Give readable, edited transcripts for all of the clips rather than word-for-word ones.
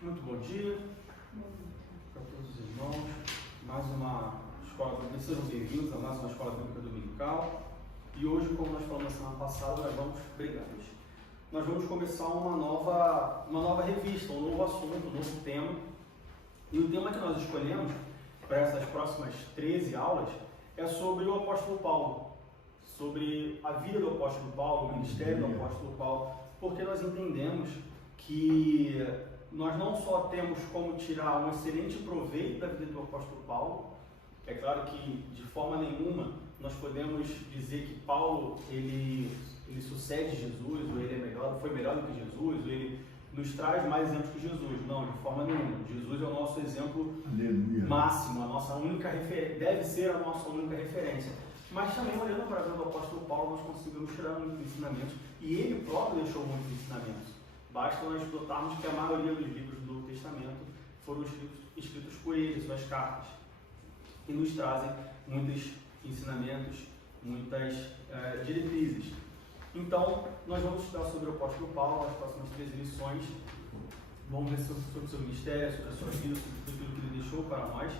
Muito bom dia para todos os irmãos. Mais uma escola, sejam bem-vindos a mais uma escola bíblica dominical. E hoje, como nós falamos na semana passada, nós vamos começar uma nova revista, um novo assunto, um novo tema. E o tema que nós escolhemos para essas próximas 13 aulas é sobre o apóstolo Paulo, sobre a vida do apóstolo Paulo, o ministério do apóstolo Paulo, porque nós entendemos que nós não só temos como tirar um excelente proveito da vida do apóstolo Paulo. É claro que de forma nenhuma nós podemos dizer que Paulo ele sucede Jesus, ou ele foi melhor do que Jesus, ou ele nos traz mais exemplos que Jesus. Não, de forma nenhuma. Jesus é o nosso exemplo máximo, a nossa única deve ser a nossa única referência. Mas também, olhando para a vida do apóstolo Paulo, nós conseguimos tirar muitos ensinamentos, e ele próprio deixou muitos ensinamentos. Basta nós notarmos que a maioria dos livros do Novo Testamento foram escritos por ele, suas cartas, que nos trazem muitos ensinamentos, muitas diretrizes. Então, nós vamos estudar sobre o apóstolo Paulo nas próximas 13 lições. Vamos ver sobre o seu ministério, sobre a sua vida, sobre tudo aquilo que ele deixou para nós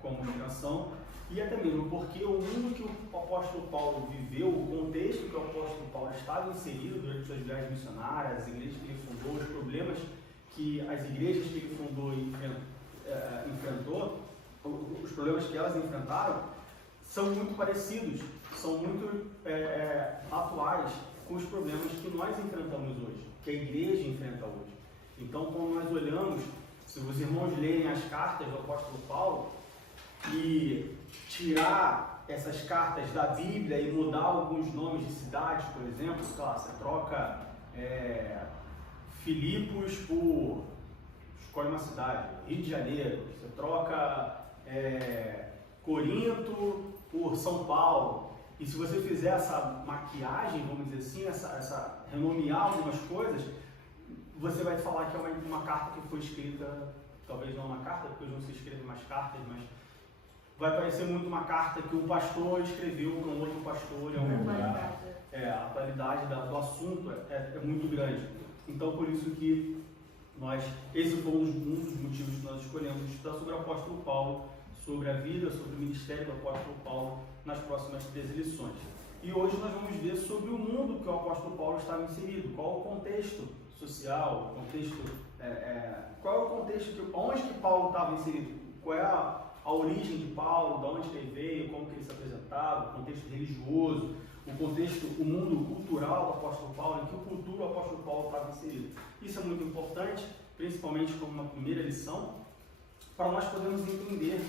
como inspiração, e até mesmo porque o mundo que o apóstolo Paulo viveu, o contexto que o apóstolo Paulo estava inserido durante suas viagens missionárias, as igrejas que ele fundou, os problemas que as igrejas que ele fundou e enfrentou, os problemas que elas enfrentaram, são muito parecidos, são muito atuais com os problemas que nós enfrentamos hoje, que a igreja enfrenta hoje. Então, quando nós olhamos, se os irmãos lerem as cartas do apóstolo Paulo e tirar essas cartas da Bíblia e mudar alguns nomes de cidades, por exemplo, sei lá, você troca Filipos por, escolhe uma cidade, Rio de Janeiro, você troca Corinto por São Paulo, e se você fizer essa maquiagem, vamos dizer assim, essa renomear algumas coisas, você vai falar que é uma carta que foi escrita, talvez não uma carta, porque hoje não se escreve mais cartas, mas vai parecer muito uma carta que um pastor escreveu para um outro pastor em algum lugar. A qualidade do assunto é muito grande. Então, por isso que esse foi um dos motivos que nós escolhemos estudar sobre o apóstolo Paulo, sobre a vida, sobre o ministério do apóstolo Paulo nas próximas 13 lições. E hoje nós vamos ver sobre o mundo que o apóstolo Paulo estava inserido, qual o contexto social, qual é o contexto, onde que Paulo estava inserido, qual é a origem de Paulo, de onde ele veio, como que ele se apresentava, o contexto religioso, o mundo cultural do apóstolo Paulo, em que cultura o apóstolo Paulo estava inserido. Isso é muito importante, principalmente como uma primeira lição, para nós podermos entender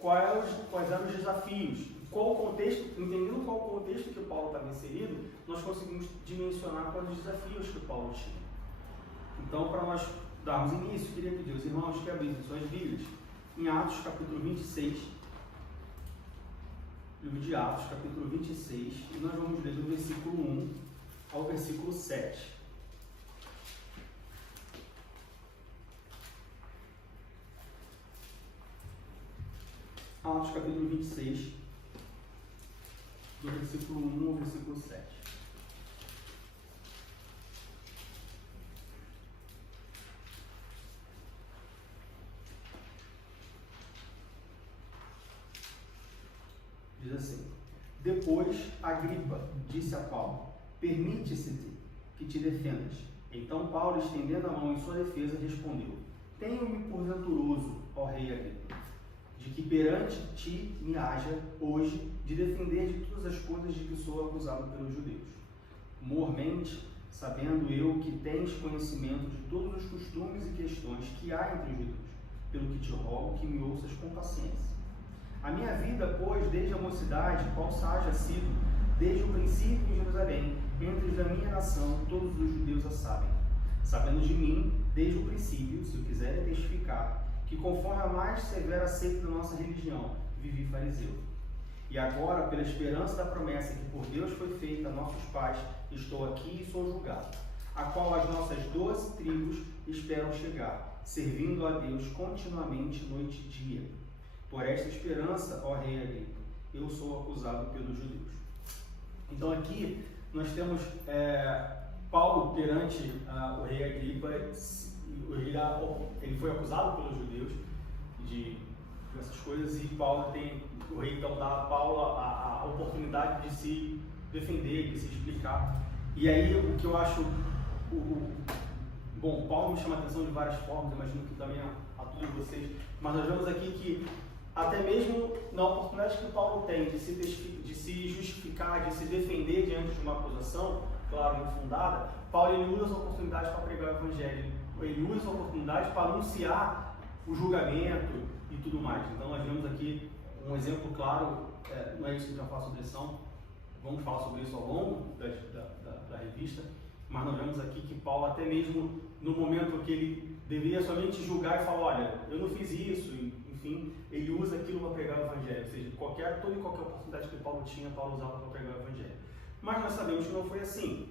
quais eram os desafios, qual o contexto, entendendo qual o contexto que Paulo estava inserido, nós conseguimos dimensionar quais os desafios que Paulo tinha. Então, para nós darmos início, eu queria pedir aos irmãos que abrissem suas Bíblias em Atos, capítulo 26, livro de Atos, capítulo 26, e nós vamos ler do versículo 1 ao versículo 7. Atos, capítulo 26, do versículo 1 ao versículo 7. Diz assim: Depois Agripa disse a Paulo: Permite-se que te defendas. Então Paulo, estendendo a mão em sua defesa, respondeu: Tenho-me por venturoso, ó rei Agripa, de que perante ti me haja hoje de defender de todas as coisas de que sou acusado pelos judeus. Mormente, sabendo eu que tens conhecimento de todos os costumes e questões que há entre os judeus, pelo que te rogo que me ouças com paciência. A minha vida, pois, desde a mocidade, qual haja sido, desde o princípio em Jerusalém, entre os da minha nação, todos os judeus a sabem. Sabendo de mim, desde o princípio, se o quiserem testificar, que conforme a mais severa seita da nossa religião, vivi fariseu. E agora, pela esperança da promessa que por Deus foi feita a nossos pais, estou aqui e sou julgado, a qual as nossas 12 tribos esperam chegar, servindo a Deus continuamente noite e dia. Por esta esperança, ó rei Agripa, eu sou acusado pelos judeus. Então aqui nós temos Paulo perante o rei Agripa ele foi acusado pelos judeus de essas coisas, e o rei então dá a Paulo a oportunidade de se defender, de se explicar. E aí o que eu acho, bom, Paulo me chama a atenção de várias formas, imagino que também a todos vocês, mas nós vemos aqui que até mesmo na oportunidade que Paulo tem de se justificar, de se defender diante de uma acusação, claro, infundada, Paulo ele usa as oportunidades para pregar o evangelho, ele usa as oportunidades para anunciar o julgamento e tudo mais. Então nós vemos aqui um exemplo claro, não é isso que eu já faço sobre lição, vamos falar sobre isso ao longo da revista, mas nós vemos aqui que Paulo, até mesmo no momento que ele deveria somente julgar e falar, olha, eu não fiz isso, enfim, ele usa aquilo para pregar o evangelho, ou seja, toda e qualquer oportunidade que Paulo tinha, Paulo usava para pregar o evangelho. Mas nós sabemos que não foi assim.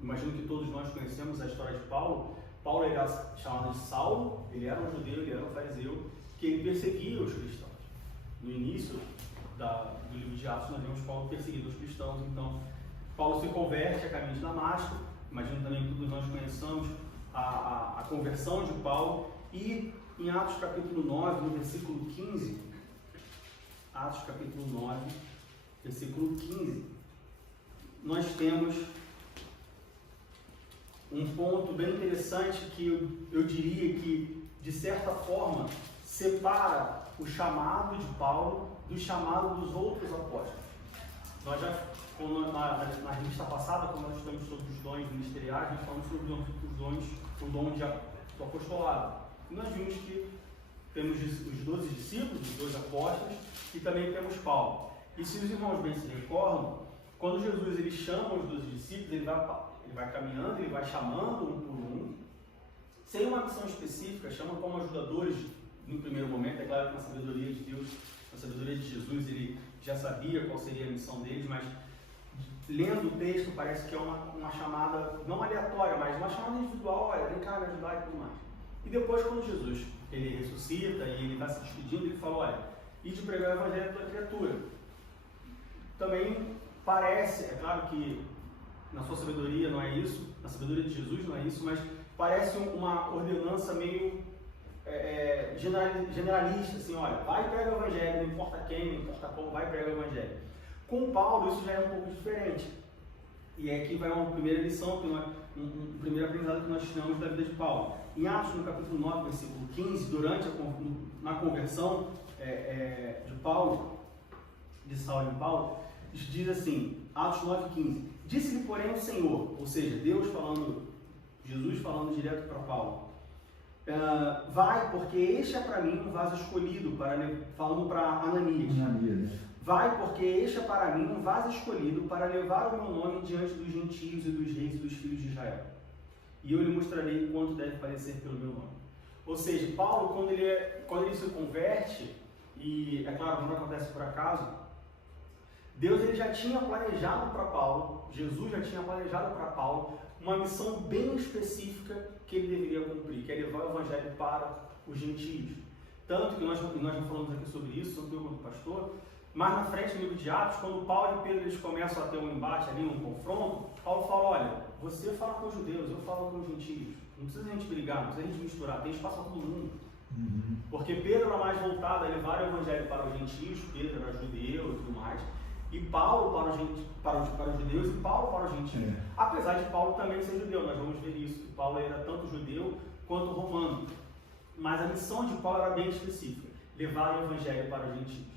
Imagino que todos nós conhecemos a história de Paulo. Paulo era chamado de Saulo, ele era um judeu, ele era um fariseu, que ele perseguia os cristãos. No início do livro de Atos, nós vemos Paulo perseguindo os cristãos. Então, Paulo se converte a caminho de Damasco. Imagino também que todos nós conheçamos a conversão de Paulo. E em Atos capítulo 9, no versículo 15, Atos capítulo 9, versículo 15, nós temos um ponto bem interessante que eu diria que, de certa forma, separa o chamado de Paulo do chamado dos outros apóstolos. Nós já, na revista passada, quando nós estamos sobre os dons ministeriais, nós falamos sobre o dom do apostolado. E nós vimos que temos os 12 discípulos, os 12 apóstolos, e também temos Paulo. E se os irmãos bem se recordam, quando Jesus ele chama os 12 discípulos, ele vai caminhando, ele vai chamando um por um, sem uma missão específica, chama como ajudadores no primeiro momento. É claro que na sabedoria de Deus, na sabedoria de Jesus, ele já sabia qual seria a missão deles, mas lendo o texto parece que é uma chamada, não aleatória, mas uma chamada individual, olha, vem cá me ajudar e tudo mais. E depois, quando Jesus ele ressuscita e ele está se despedindo, ele fala, olha, ide pregar o evangelho a toda criatura. Também parece, é claro que na sua sabedoria não é isso, na sabedoria de Jesus não é isso, mas parece uma ordenança meio generalista, assim, olha, vai pregar o evangelho, não importa quem, não importa como, vai pregar o evangelho. Com Paulo isso já é um pouco diferente. E aqui vai uma primeira lição, um primeiro aprendizado que nós tiramos da vida de Paulo. Em Atos, no capítulo 9, versículo 15, na conversão de Paulo, de Saulo e Paulo, diz assim, Atos 9, 15, disse-lhe, porém, o Senhor, ou seja, Deus falando, Jesus falando direto para Paulo, vai, porque este é para mim um vaso escolhido, falando para Ananias. Vai, porque este é para mim um vaso escolhido para levar o meu nome diante dos gentios e dos reis e dos filhos de Israel. E eu lhe mostrarei quanto deve padecer pelo meu nome. Ou seja, Paulo, quando ele se converte, e é claro, não acontece por acaso, Deus ele já tinha planejado para Paulo, Jesus já tinha planejado para Paulo, uma missão bem específica que ele deveria cumprir, que é levar o evangelho para os gentios. Tanto que nós já falamos aqui sobre isso, tanto eu quanto o pastor, mas na frente do livro de Atos, quando Paulo e Pedro eles começam a ter um embate ali, um confronto, Paulo fala, olha, você fala com os judeus, eu falo com os gentios, não precisa a gente brigar, não precisa a gente misturar, tem espaço para todo mundo. Uhum. Porque Pedro era mais voltado a levar o evangelho para os gentios, Pedro era judeu e tudo mais, e Paulo para os judeus e Paulo para os gentios. Apesar de Paulo também ser judeu, nós vamos ver isso, que Paulo era tanto judeu quanto romano. Mas a missão de Paulo era bem específica, levar o evangelho para os gentios.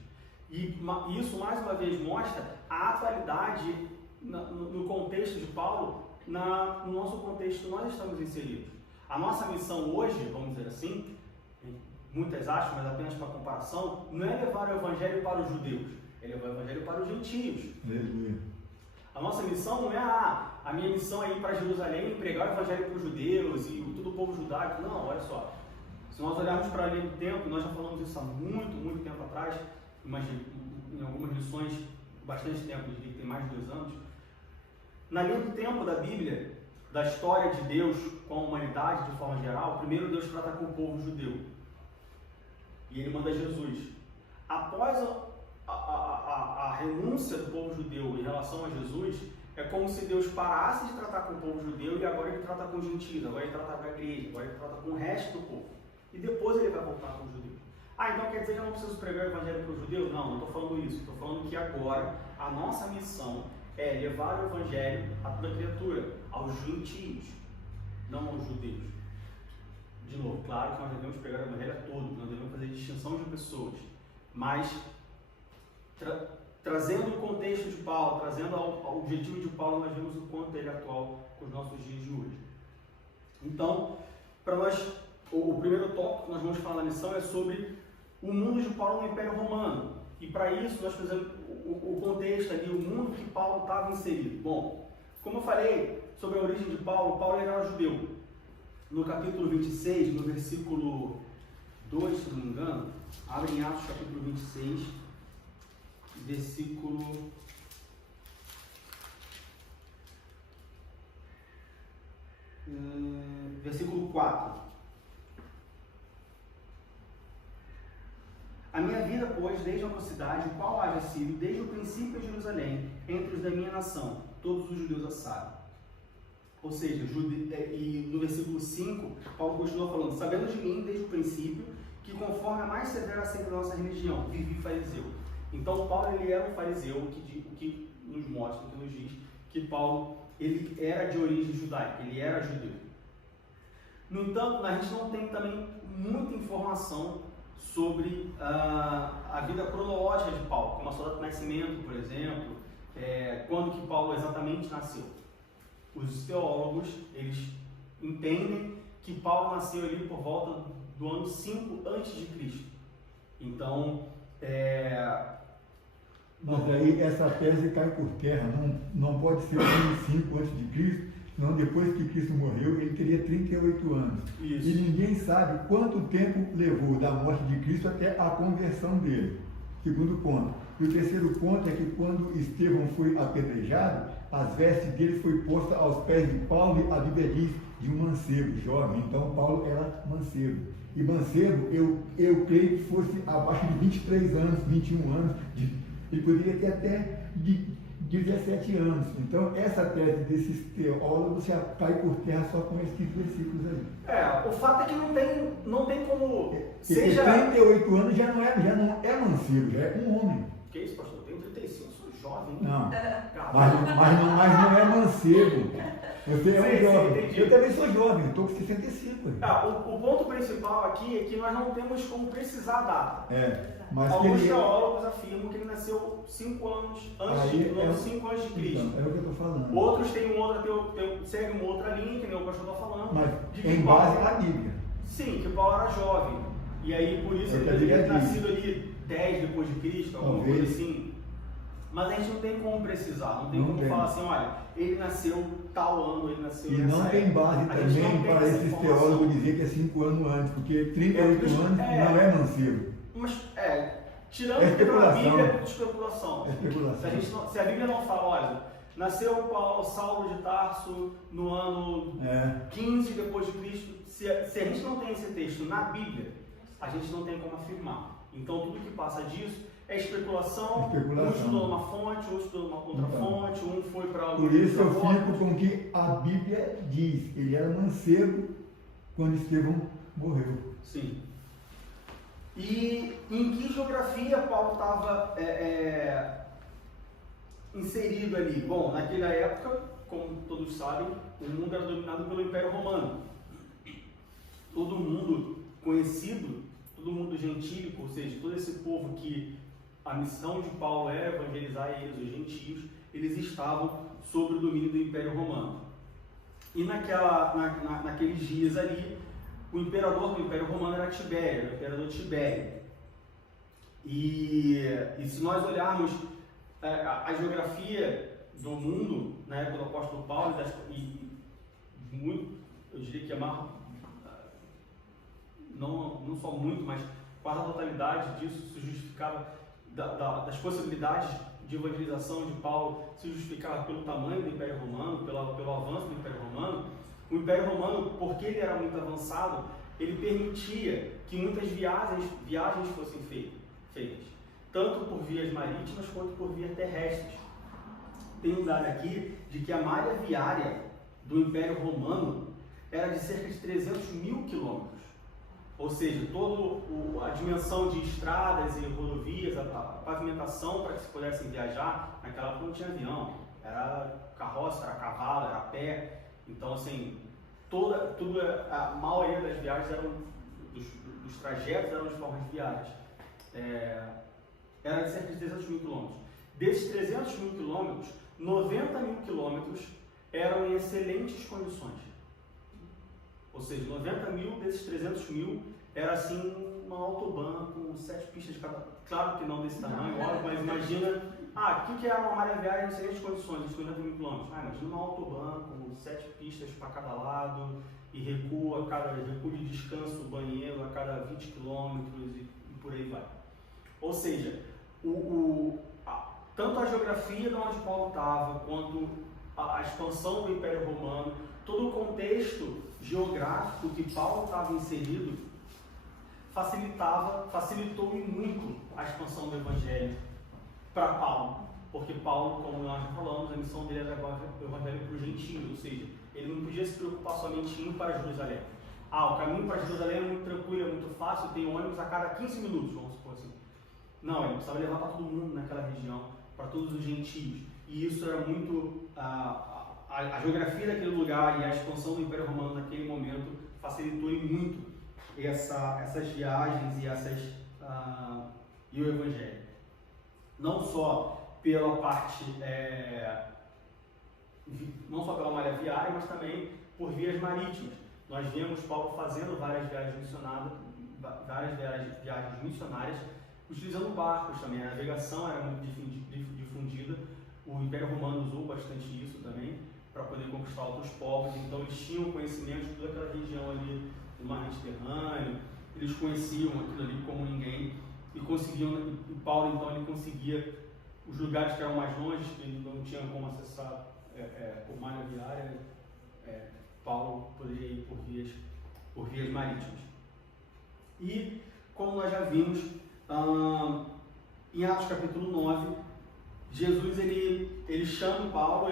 E isso mais uma vez mostra a atualidade no contexto de Paulo, no nosso contexto que nós estamos inseridos. A nossa missão hoje, vamos dizer assim, muitas aspas, mas apenas para comparação, não é levar o evangelho para os judeus, é levar o evangelho para os gentios. Aleluia. A nossa missão não é a minha missão é ir para Jerusalém e pregar o evangelho para os judeus e todo o povo judaico. Não, olha só. Se nós olharmos para a linha do tempo, nós já falamos isso há muito tempo atrás, em algumas lições, bastante tempo, eu diria que tem mais de 2 anos. Na linha do tempo da Bíblia, da história de Deus com a humanidade de forma geral, primeiro Deus trata com o povo judeu. E ele manda Jesus. Após a renúncia do povo judeu em relação a Jesus, É como se Deus parasse de tratar com o povo judeu e agora ele trata com os gentios, agora ele trata com a igreja, agora ele trata com o resto do povo. E depois ele vai voltar com os judeus. Ah, então quer dizer que eu não preciso pregar o evangelho para os judeus? Não, não estou falando isso. Estou falando que agora a nossa missão é levar o evangelho a toda criatura, aos gentios, não aos judeus. De novo, claro que nós devemos pregar o evangelho a todos, nós devemos fazer distinção de pessoas, mas trazendo o contexto de Paulo, trazendo ao objetivo de Paulo, nós vemos o quanto ele é atual com os nossos dias de hoje. Então, para nós, o primeiro tópico que nós vamos falar na lição é sobre o mundo de Paulo no Império Romano. E para isso nós fizemos o contexto ali, o mundo que Paulo estava inserido. Bom, como eu falei sobre a origem de Paulo, Paulo era judeu. No capítulo 26, no versículo 2, se não me engano, abre em Atos capítulo 26, versículo 4. A minha vida, pois, desde a mocidade, qual haja sido, desde o princípio em Jerusalém, entre os da minha nação, todos os judeus a sabem. Ou seja, e no versículo 5, Paulo continua falando, sabendo de mim desde o princípio, que conforme a mais severa seita da nossa religião, vivi fariseu. Então Paulo ele era um fariseu, o que nos mostra, o que nos diz que Paulo ele era de origem judaica, ele era judeu. No entanto, a gente não tem também muita informação sobre a vida cronológica de Paulo, como a sua data de nascimento, por exemplo, quando que Paulo exatamente nasceu. Os teólogos, eles entendem que Paulo nasceu ali por volta do ano 5 a.C. Então, mas aí essa tese cai por terra, não pode ser o ano 5 a.C., não, depois que Cristo morreu, ele teria 38 anos. Isso. E ninguém sabe quanto tempo levou da morte de Cristo até a conversão dele. Segundo ponto. E o terceiro ponto é que quando Estevão foi apedrejado, as vestes dele foi posta aos pés de Paulo, e a Bíblia diz, de um mancebo, jovem. Então Paulo era mancebo. E mancebo, eu creio que fosse abaixo de 23 anos, 21 anos, ele poderia ter até de 17 anos. Então, essa tese desses teólogos já cai por terra só com esses versículos aí. O fato é que não tem como... Seja... 38 anos já não é mancebo, já é um homem. Que isso, pastor? Eu tenho 35, eu sou jovem. Não, mas não é mancebo. Você é um jovem. Eu também sou jovem, estou com 65. O ponto principal aqui é que nós não temos como precisar a data. Mas alguns teólogos afirmam que ele nasceu 5 anos antes de Cristo. Então, é o que eu estou falando. Outros têm seguem uma outra linha, que nem o pastor está falando. Mas de que em base à Bíblia. Sim, que Paulo era jovem. E aí, por isso, ele teria nascido ali 10 depois de Cristo, alguma coisa assim. Mas a gente não tem como precisar, não tem como falar assim, olha, ele nasceu tal ano, ele nasceu nessa época. E não tem base também para esses teólogos dizer que é 5 anos antes, porque 38 anos não é mancebo. Mas, tirando pela Bíblia, é especulação. Se a Bíblia não fala, olha, nasceu Saulo de Tarso no ano 15 depois de Cristo, se a gente não tem esse texto na Bíblia, a gente não tem como afirmar. Então, tudo que passa disso é especulação. Um estudou numa fonte, outro estudou numa outra fonte, um foi para... Por isso eu fico com o que a Bíblia diz. Ele era mancebo quando Estevão morreu. Sim. E em que geografia Paulo estava inserido ali? Bom, naquela época, como todos sabem, o mundo era dominado pelo Império Romano. Todo mundo conhecido, todo mundo gentílico, ou seja, todo esse povo que a missão de Paulo era evangelizar eles, os gentios, eles estavam sob o domínio do Império Romano. E naqueles dias ali, o imperador do Império Romano era Tibério, o imperador Tibério. E se nós olharmos a geografia do mundo na época do apóstolo Paulo, eu diria que não só muito, mas quase a totalidade disso se justificava, das possibilidades de evangelização de Paulo se justificava pelo tamanho do Império Romano, pelo avanço do Império Romano. O Império Romano, porque ele era muito avançado, ele permitia que muitas viagens fossem feitas, tanto por vias marítimas quanto por vias terrestres. tem um dado aqui de que a malha viária do Império Romano era de cerca de 300 mil quilômetros. Ou seja, toda a dimensão de estradas e rodovias, a pavimentação para que se pudessem viajar, naquela época não tinha avião, era carroça, era cavalo, era pé. Então, assim, a maioria das viagens dos trajetos eram de formas viárias. Era de cerca de 300 mil quilômetros. Desses 300 mil quilômetros, 90 mil quilômetros eram em excelentes condições. Ou seja, 90 mil desses 300 mil era assim uma autobahn com 7 pistas de cada. Claro que não desse tamanho, óbvio, mas imagina. O que era uma malha viária em excelentes condições, de 90 mil quilômetros? Imagina uma autobahn com 7 pistas para cada lado e recuo de descanso, banheiro a cada 20 quilômetros e por aí vai. Ou seja, tanto a geografia de onde Paulo estava, quanto a expansão do Império Romano, todo o contexto geográfico que Paulo estava inserido, facilitou muito a expansão do Evangelho para Paulo. Porque Paulo, como nós já falamos, a missão dele era levar o Evangelho para os gentios, ou seja, ele não podia se preocupar somente em ir para Jerusalém. O caminho para Jerusalém é muito tranquilo, é muito fácil, tem ônibus a cada 15 minutos, vamos supor assim. Não, ele precisava levar para todo mundo naquela região, para todos os gentios. E isso era muito... A geografia daquele lugar e a expansão do Império Romano naquele momento facilitou muito essas viagens e o Evangelho. Não só pela parte, não só pela malha viária, mas também por vias marítimas. Nós vemos Paulo fazendo várias viagens missionárias, utilizando barcos também. A navegação era muito difundida. O Império Romano usou bastante isso também para poder conquistar outros povos. Então eles tinham conhecimento de toda aquela região ali do mar Mediterrâneo. Eles conheciam aquilo ali como ninguém e conseguiam. E Paulo então ele conseguia os lugares que eram mais longe, que ele não tinha como acessar por malha viária. Paulo poderia ir por vias marítimas. E como nós já vimos em Atos capítulo 9, Jesus ele chama Paulo,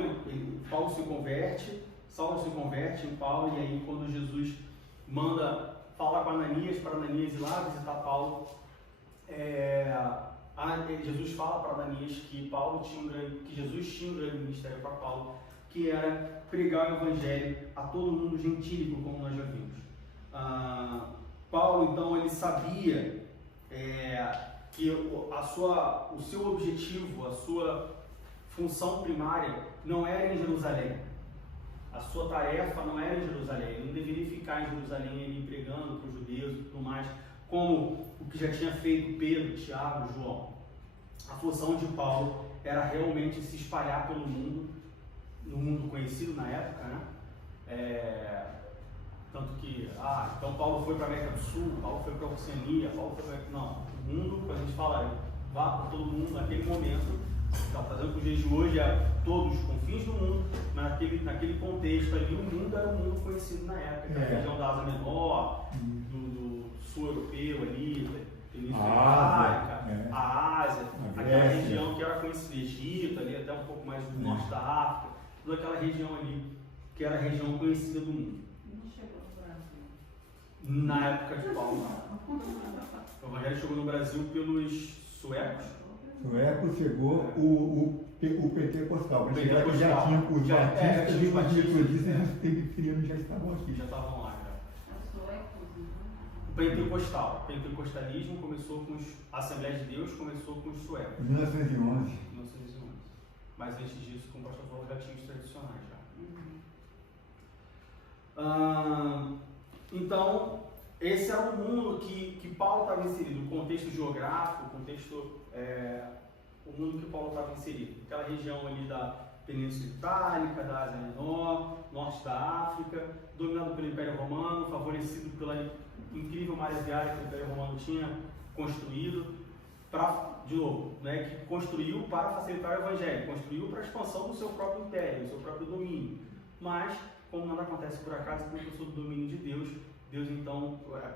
Paulo se converte, Saulo se converte em Paulo, e aí quando Jesus manda falar com Ananias, para Ananias ir lá visitar Paulo, Jesus fala para Ananias que Jesus tinha um grande ministério para Paulo, que era pregar o Evangelho a todo mundo gentílico, como nós já vimos. Paulo então ele sabia que o seu objetivo, a sua função primária não era em Jerusalém. A sua tarefa não era em Jerusalém. Ele não deveria ficar em Jerusalém ali pregando para os judeus e tudo mais, como o que já tinha feito Pedro, Tiago, João. A função de Paulo era realmente se espalhar pelo mundo, no mundo conhecido na época, né? Tanto que, então Paulo foi para a América do Sul, Paulo foi para a Oceania, Paulo foi para... Não, o mundo, quando a gente fala, vá para todo mundo naquele momento, está fazendo com os dias de hoje todos os confins do mundo, mas naquele contexto ali, o mundo era um mundo conhecido na época, a região da Ásia Menor, do sul europeu ali, Península Ibérica, a Ásia, aquela região que era conhecida, Egito, ali até um pouco mais do norte da África, toda aquela região ali, que era a região conhecida do mundo. Não chegou no Brasil. Na época de Paulo, o Evangelho chegou no Brasil pelos suecos. Sueco chegou o pentecostal, mas já tinha os batistas e os metodistas e os presbiterianos já estavam aqui. Já estavam lá, já. Suecos, O pentecostalismo começou com a Assembleia de Deus, começou com os suecos. 1911. Mas antes disso, como o pastor falou, já tinha os tradicionais já. Então, esse era o mundo que Paulo estava inserido, o contexto geográfico, o mundo que Paulo estava inserido. Aquela região ali da Península Itálica, da Ásia Menor, norte da África, dominado pelo Império Romano, favorecido pela incrível malha viária que o Império Romano tinha construído, que construiu para facilitar o Evangelho, construiu para a expansão do seu próprio império, do seu próprio domínio. Mas, como nada acontece por acaso, como eu sou do domínio de Deus,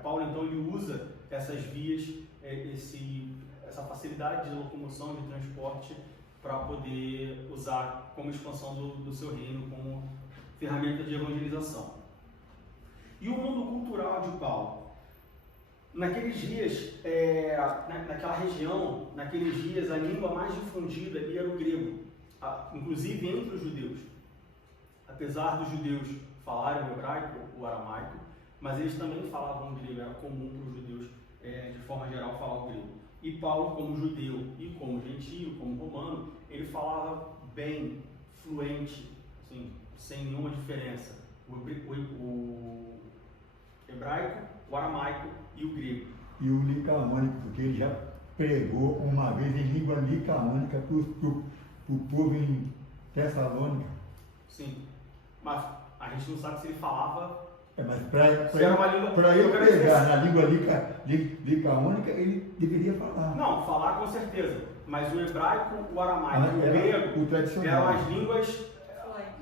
Paulo então ele usa essas vias, essa facilidade de locomoção, de transporte para poder usar como expansão do seu reino, como ferramenta de evangelização. E o mundo cultural de Paulo? Naqueles dias, naquela região, naqueles dias, a língua mais difundida ali era o grego, inclusive entre os judeus. Apesar dos judeus falarem o hebraico, o aramaico, mas eles também falavam o grego, era comum para os judeus, de forma geral, falar o grego. E Paulo, como judeu e como gentio, como romano, ele falava bem, fluente, assim, sem nenhuma diferença, o hebraico, o aramaico e o grego. E o licaônico, porque ele já pregou uma vez em língua licaônica para o povo em Tessalônica. Sim, mas a gente não sabe se ele falava. Mas era uma língua. para ele pregar na língua licaônica, ele deveria falar. Não, falar com certeza. Mas o hebraico, o aramaico e o grego eram as línguas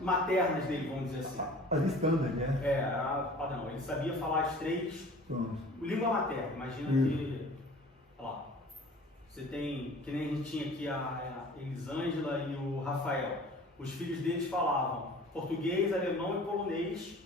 maternas dele, vamos dizer assim. As standard, né? Era padrão. Ele sabia falar as três. Língua materna. Imagina que. Olha lá. Você tem. Que nem a gente tinha aqui a Elisângela e o Rafael. Os filhos deles falavam português, alemão e polonês.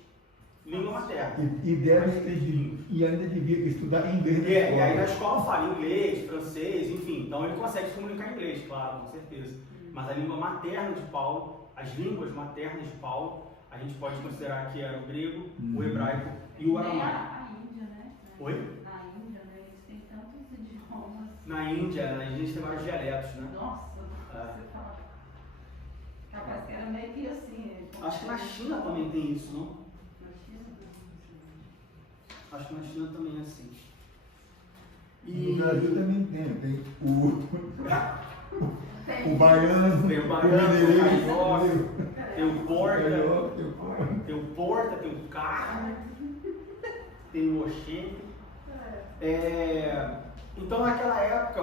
Língua materna. E ainda devia estudar inglês na escola. escola. E aí na escola fala inglês, francês, enfim. Então ele consegue se comunicar em inglês, claro, com certeza. Mas a língua materna de Paulo, as línguas maternas de Paulo, a gente pode considerar que era o grego, o hebraico e o aramaico. A Índia, né? Oi? Na Índia, né? Eles têm tantos idiomas. Na Índia, a gente tem vários dialetos, né? Nossa, você fala. Capaz que era meio que assim. Acho que na China também tem isso, não? Na China? Acho que na China também é assim. No Brasil também tem o baiano, tem o mineiro, tem o porta, tem o carro, tem o oxente. Então naquela época,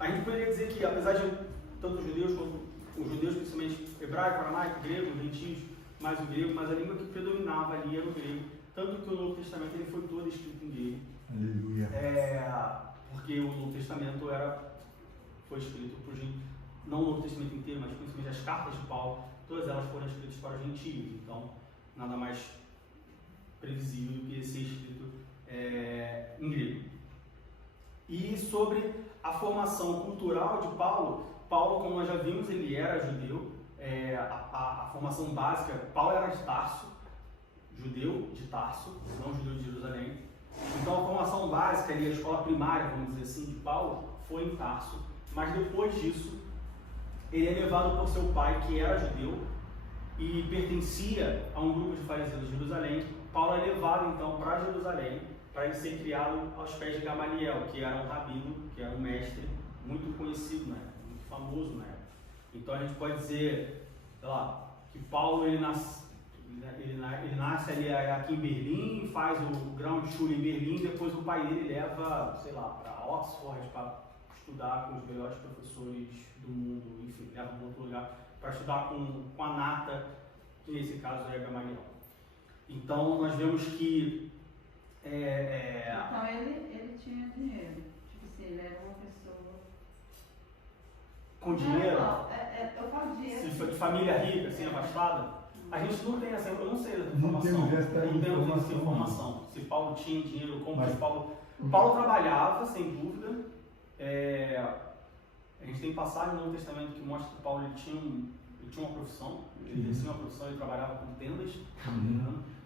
a gente poderia dizer que apesar de tanto os judeus quanto os judeus, principalmente hebraico, aramaico, grego, gentios, mais o grego, mas a língua que predominava ali era o grego. Tanto que o Novo Testamento ele foi todo escrito em grego. Aleluia. Porque o Novo Testamento foi escrito por gente, não o Novo Testamento inteiro, mas principalmente as cartas de Paulo, todas elas foram escritas para os gentios. Então, nada mais previsível do que ser escrito em grego. E sobre a formação cultural de Paulo, como nós já vimos, ele era judeu. A formação básica, Paulo era de Tarso, judeu de Tarso, não judeu de Jerusalém. Então a formação básica ali, a escola primária, vamos dizer assim, de Paulo, foi em Tarso. Mas depois disso, ele é levado por seu pai, que era judeu, e pertencia a um grupo de fariseus de Jerusalém. Paulo é levado então para Jerusalém, para ele ser criado aos pés de Gamaliel, que era um rabino, que era um mestre muito conhecido na época, muito famoso na época. Então a gente pode dizer, sei lá, que Paulo ele nasce ali aqui em Berlim, faz o ground school em Berlim, depois o pai dele leva, sei lá, para Oxford para estudar com os melhores professores do mundo, enfim, leva para outro lugar para estudar com a nata, que nesse caso é Gamaliel. Então nós vemos que Então ele tinha dinheiro, tipo assim, ele era uma pessoa com dinheiro, eu falo dinheiro. de família rica, assim, abastada. A gente não tem essa, eu não sei essa Não informação. temos essa informação. Se Paulo tinha dinheiro, como que Paulo trabalhava, sem dúvida. A gente tem passagem no Novo Testamento que mostra que Paulo ele tinha uma profissão, ele exercia uma profissão, ele trabalhava com tendas.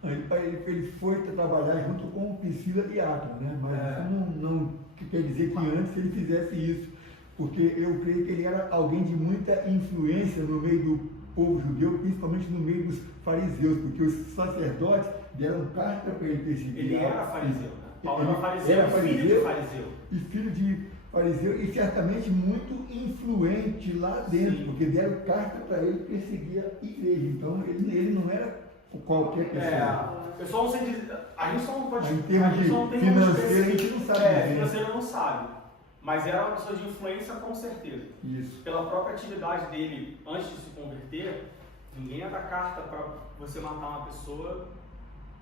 Ele foi trabalhar junto com Priscila e Áquila, né? Mas isso não quer dizer que antes ele fizesse isso, porque eu creio que ele era alguém de muita influência no meio do povo judeu, principalmente no meio dos fariseus, porque os sacerdotes deram carta para ele perseguir. Ele era fariseu, né? Paulo era fariseu, filho de fariseu. E filho de fariseu, e certamente muito influente lá dentro, Sim. porque deram carta para ele perseguir a igreja. Então ele não era qualquer pessoa. Eu só não sei dizer, a gente só não pode. Em termos de financeiro, a gente não sabe dizer. Financeiro não sabe. Mas era uma pessoa de influência com certeza. Isso. Pela própria atividade dele antes de se converter, ninguém ia dar carta para você matar uma pessoa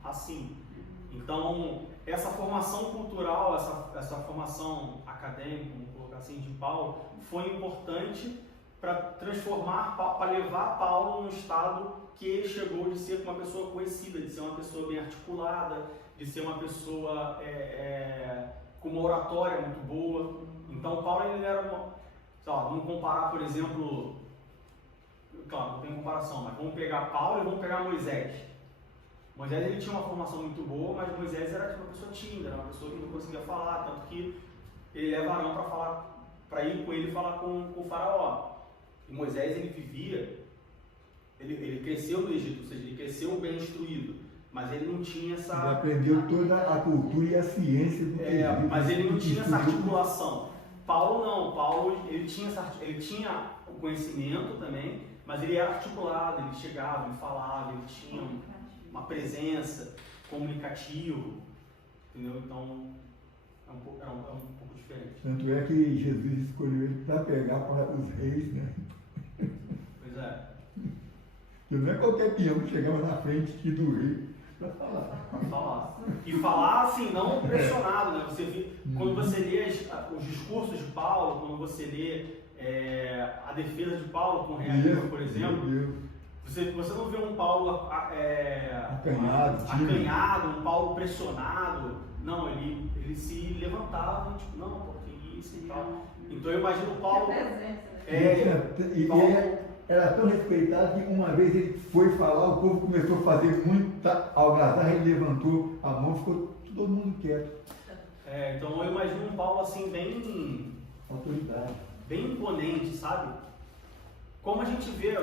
assim. Então, essa formação cultural, essa formação acadêmica, vamos colocar assim, de Paulo, foi importante para transformar, para levar Paulo num estado que ele chegou de ser uma pessoa conhecida, de ser uma pessoa bem articulada, de ser uma pessoa com uma oratória muito boa. Então Paulo ele era vamos comparar, por exemplo, claro, não tem comparação, mas vamos pegar Paulo e vamos pegar Moisés. Moisés ele tinha uma formação muito boa, mas Moisés era uma pessoa tímida, era uma pessoa que não conseguia falar, tanto que ele leva Arão para ir com ele falar com o faraó. E Moisés ele vivia, ele cresceu no Egito, ou seja, ele cresceu bem instruído, mas ele não tinha essa... Ele aprendeu toda a cultura e a ciência do Egito. Mas ele não tinha essa articulação. Paulo não, Paulo ele tinha o conhecimento também, mas ele era articulado, ele chegava, ele falava, ele tinha uma presença comunicativa, entendeu? Então era um pouco diferente. Tanto é que Jesus escolheu ele para pregar para os reis, né? Pois é. Porque não é qualquer peão que chegava na frente aqui do rei para falar. E falar assim, não pressionado, né? Quando você lê os discursos de Paulo, quando você lê a defesa de Paulo com o rei Agripa, por exemplo, você não vê um Paulo acanhado, um Paulo pressionado. Não, ele se levantava, tipo, não, porque isso e tal. Então eu imagino o Paulo. Era tão respeitado que uma vez ele foi falar, o povo começou a fazer muita algazarra, ele levantou a mão, ficou todo mundo quieto. Então eu imagino um Paulo assim, bem... autoridade. Bem imponente, sabe? Como a gente vê,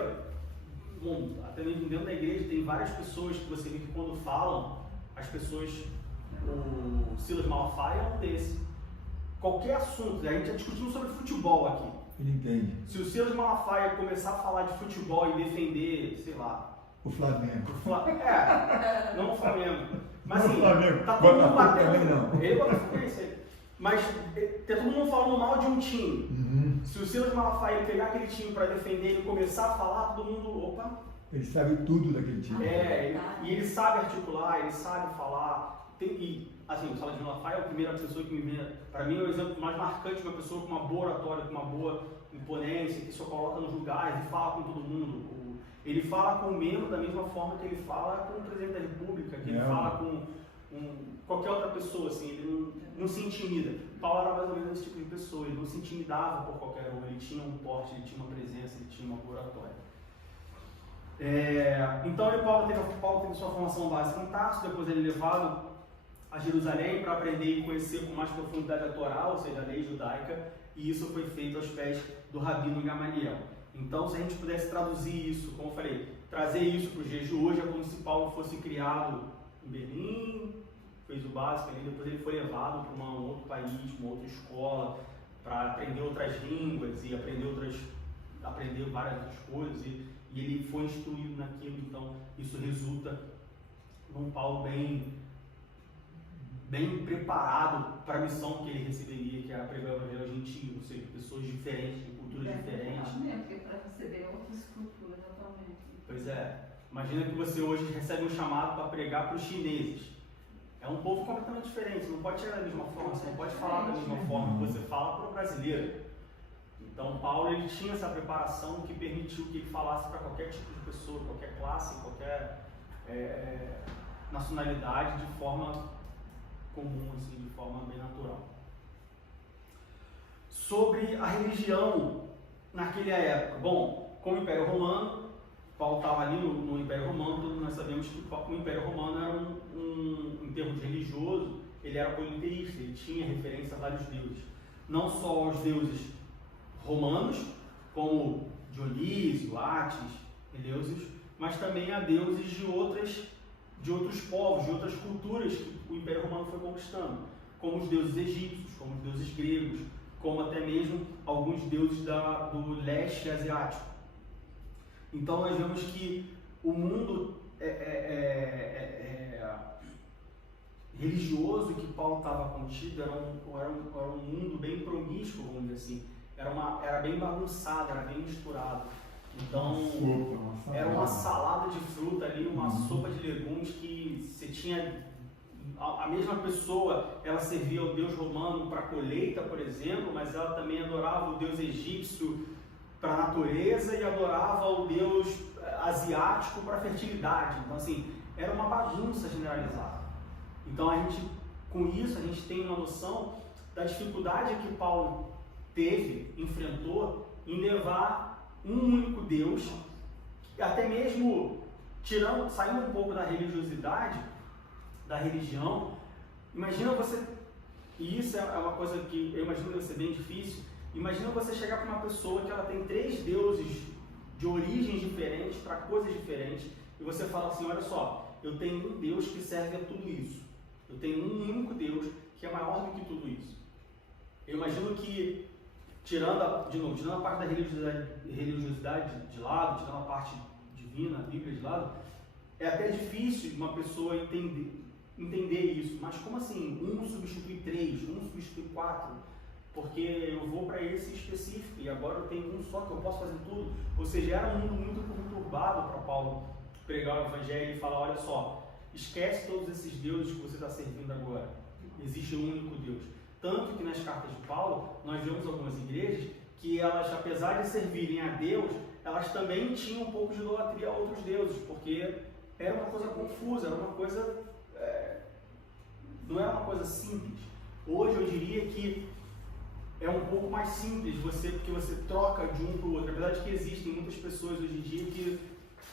até mesmo dentro da igreja, tem várias pessoas que você vê que quando falam, as pessoas... O Silas Malafaia é um desse. Qualquer assunto, a gente está discutindo sobre futebol aqui. Ele entende. Se o Silas Malafaia começar a falar de futebol e defender, sei lá... O Flamengo. Não o Flamengo. Mas assim, Flamengo. Tá todo mundo batendo. Ele Botafogo, mas tá todo mundo falando mal de um time. Uhum. Se o Silas Malafaia pegar aquele time para defender e começar a falar, todo mundo... Opa! Ele sabe tudo daquele time. E ele sabe articular, ele sabe falar. Assim, o Silas Malafaia é a primeira pessoa que me vem, para mim é o exemplo mais marcante de uma pessoa com uma boa oratória, com uma boa imponência, que só coloca nos lugares e fala com todo mundo. Ele fala com o membro da mesma forma que ele fala com o presidente da república, que ele fala com qualquer outra pessoa, assim, ele não se intimida. Paulo era mais ou menos esse tipo de pessoa, ele não se intimidava por qualquer um, ele tinha um porte, ele tinha uma presença, ele tinha uma boa oratória. Então Paulo teve sua formação básica em Tarso, depois ele é levado a Jerusalém para aprender e conhecer com mais profundidade a Torá, ou seja, a lei judaica, e isso foi feito aos pés do Rabino Gamaliel. Então, se a gente pudesse traduzir isso, como eu falei, trazer isso para os dias de hoje, é como se Paulo fosse criado em Berlim, fez o básico ali, depois ele foi levado para um outro país, uma outra escola, para aprender outras línguas e aprender várias outras coisas, e ele foi instruído naquilo. Então isso resulta num Paulo bem preparado para a missão que ele receberia, que era pregar o evangelho aos gentios, ou seja, pessoas diferentes, de culturas diferentes. Porque para receber outras culturas totalmente. Pois é, imagina que você hoje recebe um chamado para pregar para os chineses. É um povo completamente diferente, você não pode chegar da mesma forma, você não pode falar da mesma forma que você fala para o brasileiro. Então Paulo ele tinha essa preparação que permitiu que ele falasse para qualquer tipo de pessoa, qualquer classe, qualquer nacionalidade, de forma comum, assim, de forma bem natural. Sobre a religião naquela época. Bom, com o Império Romano, Paulo estava ali no Império Romano, nós sabemos que o Império Romano era em termos religiosos, ele era politeísta, ele tinha referência a vários deuses. Não só aos deuses romanos, como Dionísio, Átis, Eleusis, mas também a deuses de outros povos, de outras culturas que o Império Romano foi conquistando, como os deuses egípcios, como os deuses gregos, como até mesmo alguns deuses do leste asiático. Então nós vemos que o mundo religioso que Paulo estava contido era um mundo bem promíscuo, vamos dizer assim. Era bem bagunçado, era bem misturado. Então, era uma salada de fruta ali, uma sopa de legumes que você tinha... A mesma pessoa, ela servia ao deus romano para colheita, por exemplo, mas ela também adorava o deus egípcio para a natureza e adorava o deus asiático para a fertilidade. Então, assim, era uma bagunça generalizada. Então, com isso, a gente tem uma noção da dificuldade que Paulo enfrentou em levar um único Deus, até mesmo saindo um pouco da religiosidade, da religião. Imagina você, e isso é uma coisa que eu imagino que deve ser bem difícil, imagina você chegar para uma pessoa que ela tem 3 deuses de origens diferentes, para coisas diferentes, e você fala assim, olha só, eu tenho um Deus que serve a tudo isso. Eu tenho um único Deus que é maior do que tudo isso. Eu imagino que, tirando a parte da religiosidade de lado, tirando a parte divina, a Bíblia de lado, é até difícil uma pessoa entender isso. Mas como assim? Um substitui 3, um substitui 4? Porque eu vou para esse específico e agora eu tenho um só que eu posso fazer tudo. Ou seja, era um mundo muito conturbado para Paulo pregar o Evangelho e falar, olha só, esquece todos esses deuses que você está servindo agora. Existe um único Deus. Tanto que nas cartas de Paulo, nós vemos algumas igrejas que elas, apesar de servirem a Deus, elas também tinham um pouco de idolatria a outros deuses, porque era uma coisa confusa, era uma coisa... não era uma coisa simples. Hoje eu diria que é um pouco mais simples, porque você troca de um para o outro, apesar de que existem muitas pessoas hoje em dia que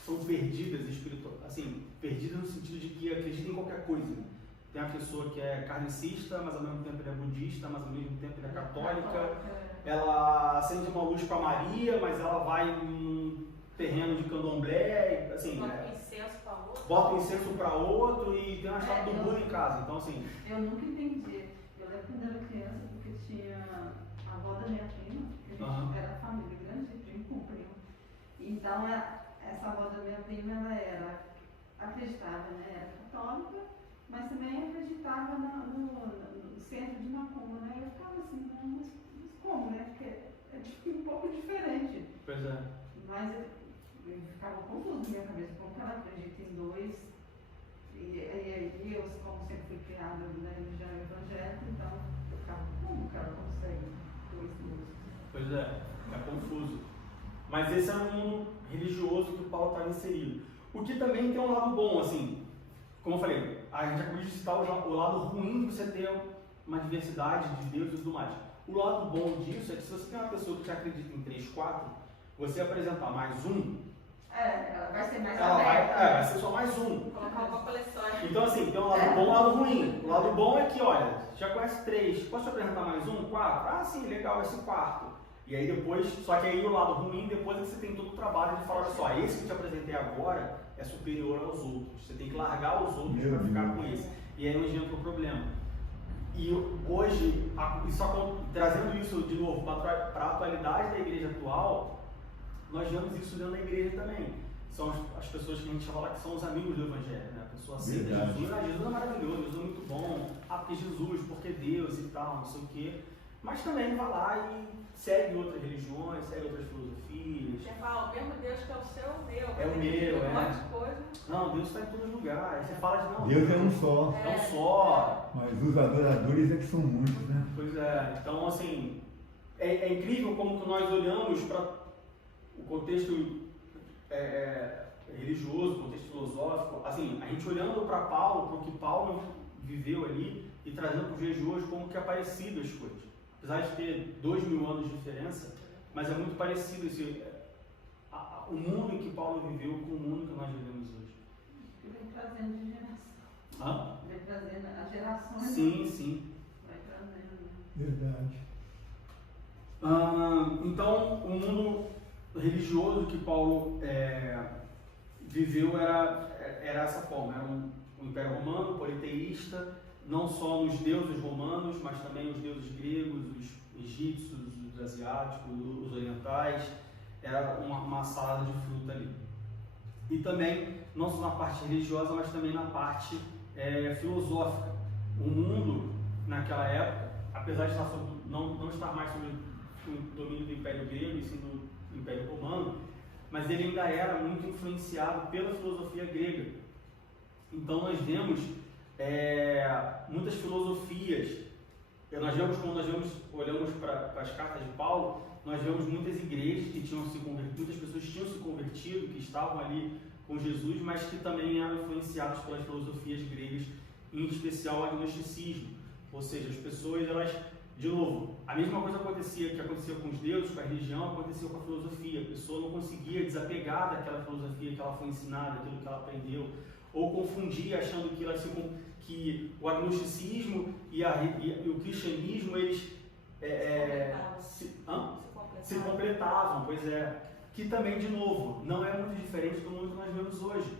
são perdidas espiritualmente, assim, perdidas no sentido de que acreditam em qualquer coisa. Tem a pessoa que é kardecista, mas ao mesmo tempo ele é budista, mas ao mesmo tempo ele é católica. Ela acende uma luz para Maria, mas ela vai num terreno de candomblé, assim, bota incenso para outro e tem uma estátua do Buda em casa. Então, assim... Eu nunca entendi. Eu lembro quando era criança, porque tinha a avó da minha prima, que a gente era família grande, primo com primo. Então, essa avó da minha prima, ela acreditava, né? Era católica, mas também acreditava no centro de Macumba, né? Eu ficava assim, mas como, né? Porque é um pouco diferente. Pois é. Mas eu ficava confuso na minha cabeça, como que ela acredita em 2, e eu, como sempre fui criada na religião evangélica, então eu ficava, como que ela consegue 2 deuses? Pois é confuso. Mas esse era um mundo religioso que o Paulo estava inserido. O que também tem um lado bom, assim, como eu falei, a gente acabou de citar o lado ruim de você ter uma diversidade de deuses e tudo mais. O lado bom disso é que se você tem uma pessoa que acredita em 3, 4, você apresentar mais um, ela vai ser mais aberta. Vai ser só mais um. Colocar uma coleção. Então, assim, tem um lado bom e um lado ruim. O lado bom é que, olha, já conhece 3, posso te apresentar mais um? 4? Ah, sim, legal, esse 4. E aí depois, só que aí o lado ruim, depois é que você tem todo o trabalho de falar, olha só, esse que eu te apresentei agora é superior aos outros. Você tem que largar os outros para ficar com esse. E aí é onde entra o problema. E hoje, trazendo isso de novo para a atualidade da igreja atual, nós vemos isso dentro da igreja também. São as pessoas que a gente fala que são os amigos do Evangelho, né? A pessoa aceita Jesus, Jesus é maravilhoso, Jesus é muito bom, porque Jesus, porque Deus e tal, não sei o quê. Mas também vai lá e segue outras religiões, segue outras filosofias. Você fala, o mesmo Deus que é o seu, é o meu. É o meu, um monte de coisa. Não, Deus está em todos os lugares. Você fala de não. Deus é um só. É um só. Mas os adoradores é que são muitos, né? Pois é. Então, assim, é incrível como que nós olhamos para o contexto religioso, o contexto filosófico. Assim, a gente olhando para Paulo, para o que Paulo viveu ali e trazendo para os dias de hoje como que é parecido as coisas. Apesar de ter 2000 anos de diferença, mas é muito parecido o mundo em que Paulo viveu com o mundo que nós vivemos hoje. Ele vem trazendo de geração. Hã? Vem trazendo as gerações. Sim. Vai trazendo. Verdade. Então, o mundo religioso que Paulo viveu era essa forma. Era um império romano, politeísta, não só nos deuses romanos, mas também os deuses gregos, os egípcios, os asiáticos, os orientais. Era uma salada de fruta ali. E também, não só na parte religiosa, mas também na parte filosófica. O mundo, naquela época, apesar de não estar mais sob o domínio do Império Grego e sim do Império Romano, mas ele ainda era muito influenciado pela filosofia grega. Então nós vemos muitas filosofias. Quando nós olhamos para as cartas de Paulo, nós vemos muitas igrejas que tinham se convertido, muitas pessoas tinham se convertido, que estavam ali com Jesus, mas que também eram influenciadas pelas filosofias gregas, em especial o agnosticismo. Ou seja, as pessoas, elas, de novo, a mesma coisa que acontecia com os deuses, com a religião, acontecia com a filosofia. A pessoa não conseguia desapegar daquela filosofia que ela foi ensinada, daquilo que ela aprendeu, ou confundia achando que o agnosticismo e o cristianismo, eles se completavam, pois é. Que também, de novo, não é muito diferente do mundo que nós vemos hoje.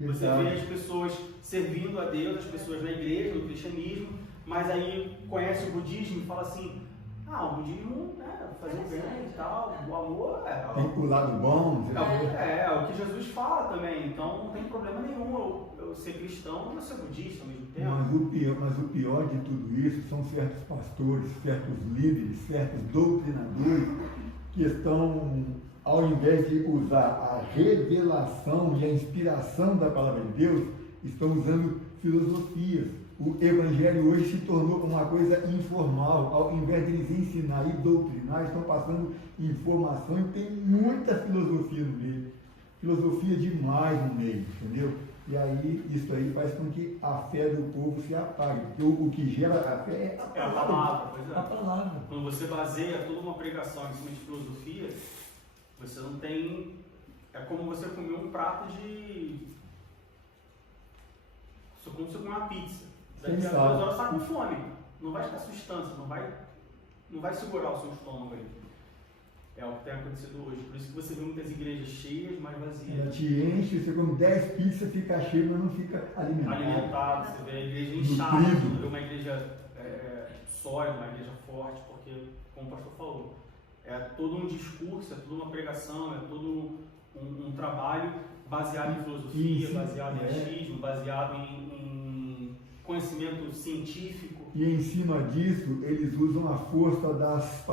Você vê as pessoas servindo a Deus, as pessoas na igreja, no cristianismo, mas aí conhece o budismo e fala assim, o budismo fazer o bem e tal, o amor tem o lado bom. É o que Jesus fala também, então não tem problema nenhum eu ser cristão e eu ser budista ao mesmo tempo. Mas o pior de tudo isso são certos pastores, certos líderes, certos doutrinadores que estão, ao invés de usar a revelação e a inspiração da palavra de Deus, estão usando filosofias. O evangelho hoje se tornou uma coisa informal. Ao invés de eles ensinar e doutrinar, estão passando informação e tem muita filosofia no meio. Filosofia demais no meio, entendeu? E aí, isso aí faz com que a fé do povo se apague. Porque o que gera a fé é a palavra. Pois é. A palavra. Quando você baseia toda uma pregação em cima de filosofia, você não tem... É como você comer um prato de... Só como você comer uma pizza. Daqui a 2 horas você está com fome. Não vai te dar sustância, não vai segurar o seu estômago aí. É o que tem acontecido hoje. Por isso que você vê muitas igrejas cheias, mas vazias. Ela te enche, você come 10 pizzas, fica cheio, mas não fica alimentado. Você vê a igreja inchada, você vê uma igreja sólida, uma igreja forte, porque, como o pastor falou, é todo um discurso, é toda uma pregação, é todo um trabalho baseado em filosofia, baseado em achismo, baseado em conhecimento científico. E em cima disso, eles usam a força das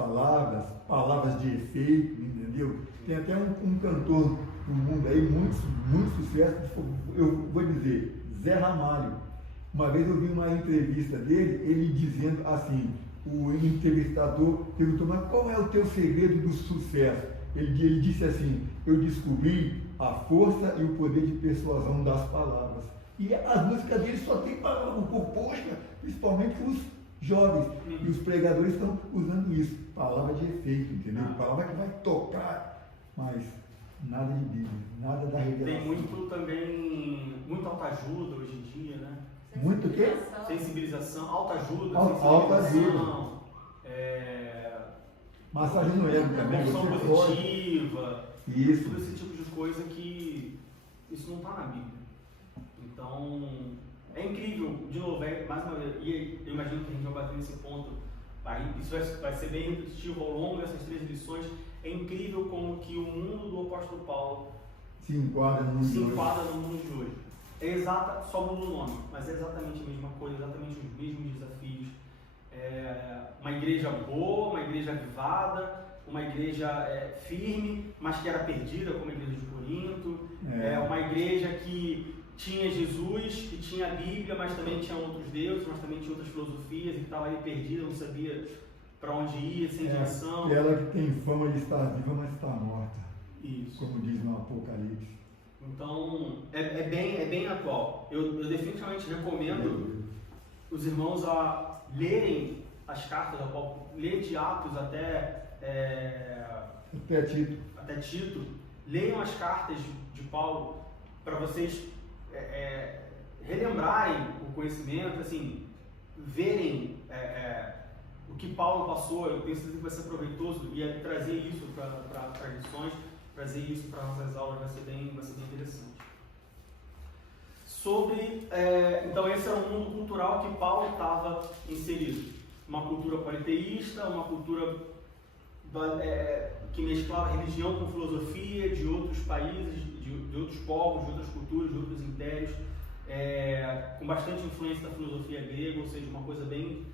palavras de efeito, entendeu? Tem até um cantor no mundo aí, muito sucesso, eu vou dizer, Zé Ramalho. Uma vez eu vi uma entrevista dele, ele dizendo assim, o entrevistador perguntou, mas qual é o teu segredo do sucesso? Ele disse assim, eu descobri a força e o poder de persuasão das palavras. E as músicas dele só tem palavra composta, principalmente os jovens. E os pregadores estão usando isso, palavra de efeito, entendeu? Palavra que vai tocar, mas nada de Bíblia, nada da revelação. Tem muito também, muita autoajuda hoje em dia, né? Muito o quê? Sensibilização, autoajuda, autoajuda. Massagem no ego também, emoção positiva, isso. Todo esse tipo de coisa que isso não está na Bíblia. Então, é incrível, de novo, mais uma vez, e eu imagino que a gente vai bater nesse ponto, aí isso vai ser bem repetitivo ao longo dessas 3 lições. É incrível como que o mundo do apóstolo Paulo se enquadra no mundo de hoje. Só muda o nome, mas é exatamente a mesma coisa, exatamente os mesmos desafios. Uma igreja boa, uma igreja avivada, uma igreja firme, mas que era perdida, como a igreja de Corinto. Uma igreja que tinha Jesus, que tinha a Bíblia, mas também tinha outros deuses, mas também tinha outras filosofias, e que estava ali perdida, não sabia para onde ia, sem direção. Aquela que tem fama de estar viva, mas está morta. Isso. Como diz no Apocalipse. Então, é bem atual. Eu definitivamente recomendo os irmãos a lerem as cartas, ler de Atos até Tito. Leiam as cartas de Paulo para vocês relembrarem o conhecimento, assim, verem o que Paulo passou. Eu tenho certeza que vai ser proveitoso e trazer isso para as lições, trazer isso para as nossas aulas vai ser bem interessante. Então esse era o mundo cultural que Paulo estava inserido. Uma cultura politeísta, uma cultura que mesclava religião com filosofia de outros países, de outros povos, de outras culturas, de outros impérios, com bastante influência da filosofia grega, ou seja, uma coisa bem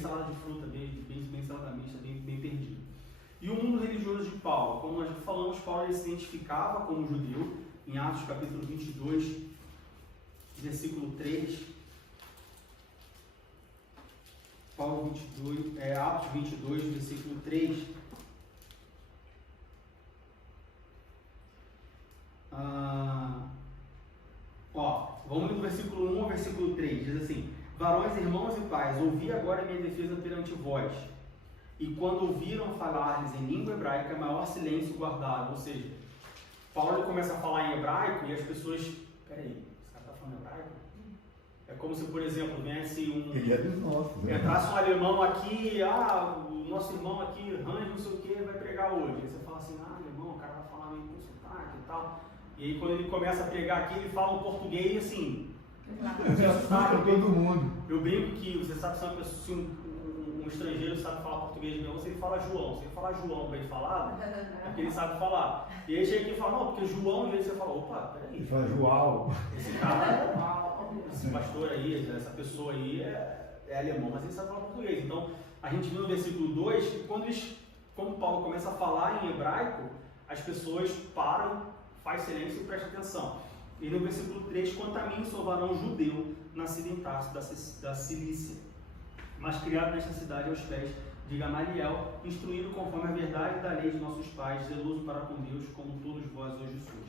salada de fruta, bem salada mista, bem perdida. E o mundo religioso de Paulo, como nós já falamos, Paulo ele se identificava como judeu, em Atos capítulo 22, versículo 3. Atos 22, versículo 3, Vamos no versículo 1 ao versículo 3, diz assim: varões, irmãos e pais, ouvi agora a minha defesa perante vós. E quando ouviram falar-lhes em língua hebraica, maior silêncio guardaram. Ou seja, Paulo começa a falar em hebraico e as pessoas... Peraí, esse cara está falando hebraico? É como se, por exemplo, viesse Ele é dos nossos. entrasse um alemão aqui, o nosso irmão aqui, Hans, não sei o que, vai pregar hoje. Aí você fala assim, alemão, o cara vai falar meio com sotaque e tal. E aí quando ele começa a pregar aqui, ele fala um português assim... todo mundo. Eu brinco que você sabe se um estrangeiro sabe falar português mesmo, se ele fala João. Se ele falar João bem falado, é porque ele sabe falar. E aí chega aqui e fala, não, porque João, e aí você fala, opa, peraí. Ele fala João. Esse cara, esse pastor aí, essa pessoa aí é alemão, mas ele sabe falar português. Então, a gente viu no versículo 2 que quando Paulo começa a falar em hebraico, as pessoas param, faz silêncio e prestam atenção. E no versículo 3, quanto a mim, sou varão judeu, nascido em Tarso, da Cilícia, mas criado nesta cidade aos pés de Gamaliel, instruído conforme a verdade da lei de nossos pais, zeloso para com Deus, como todos vós hoje sois.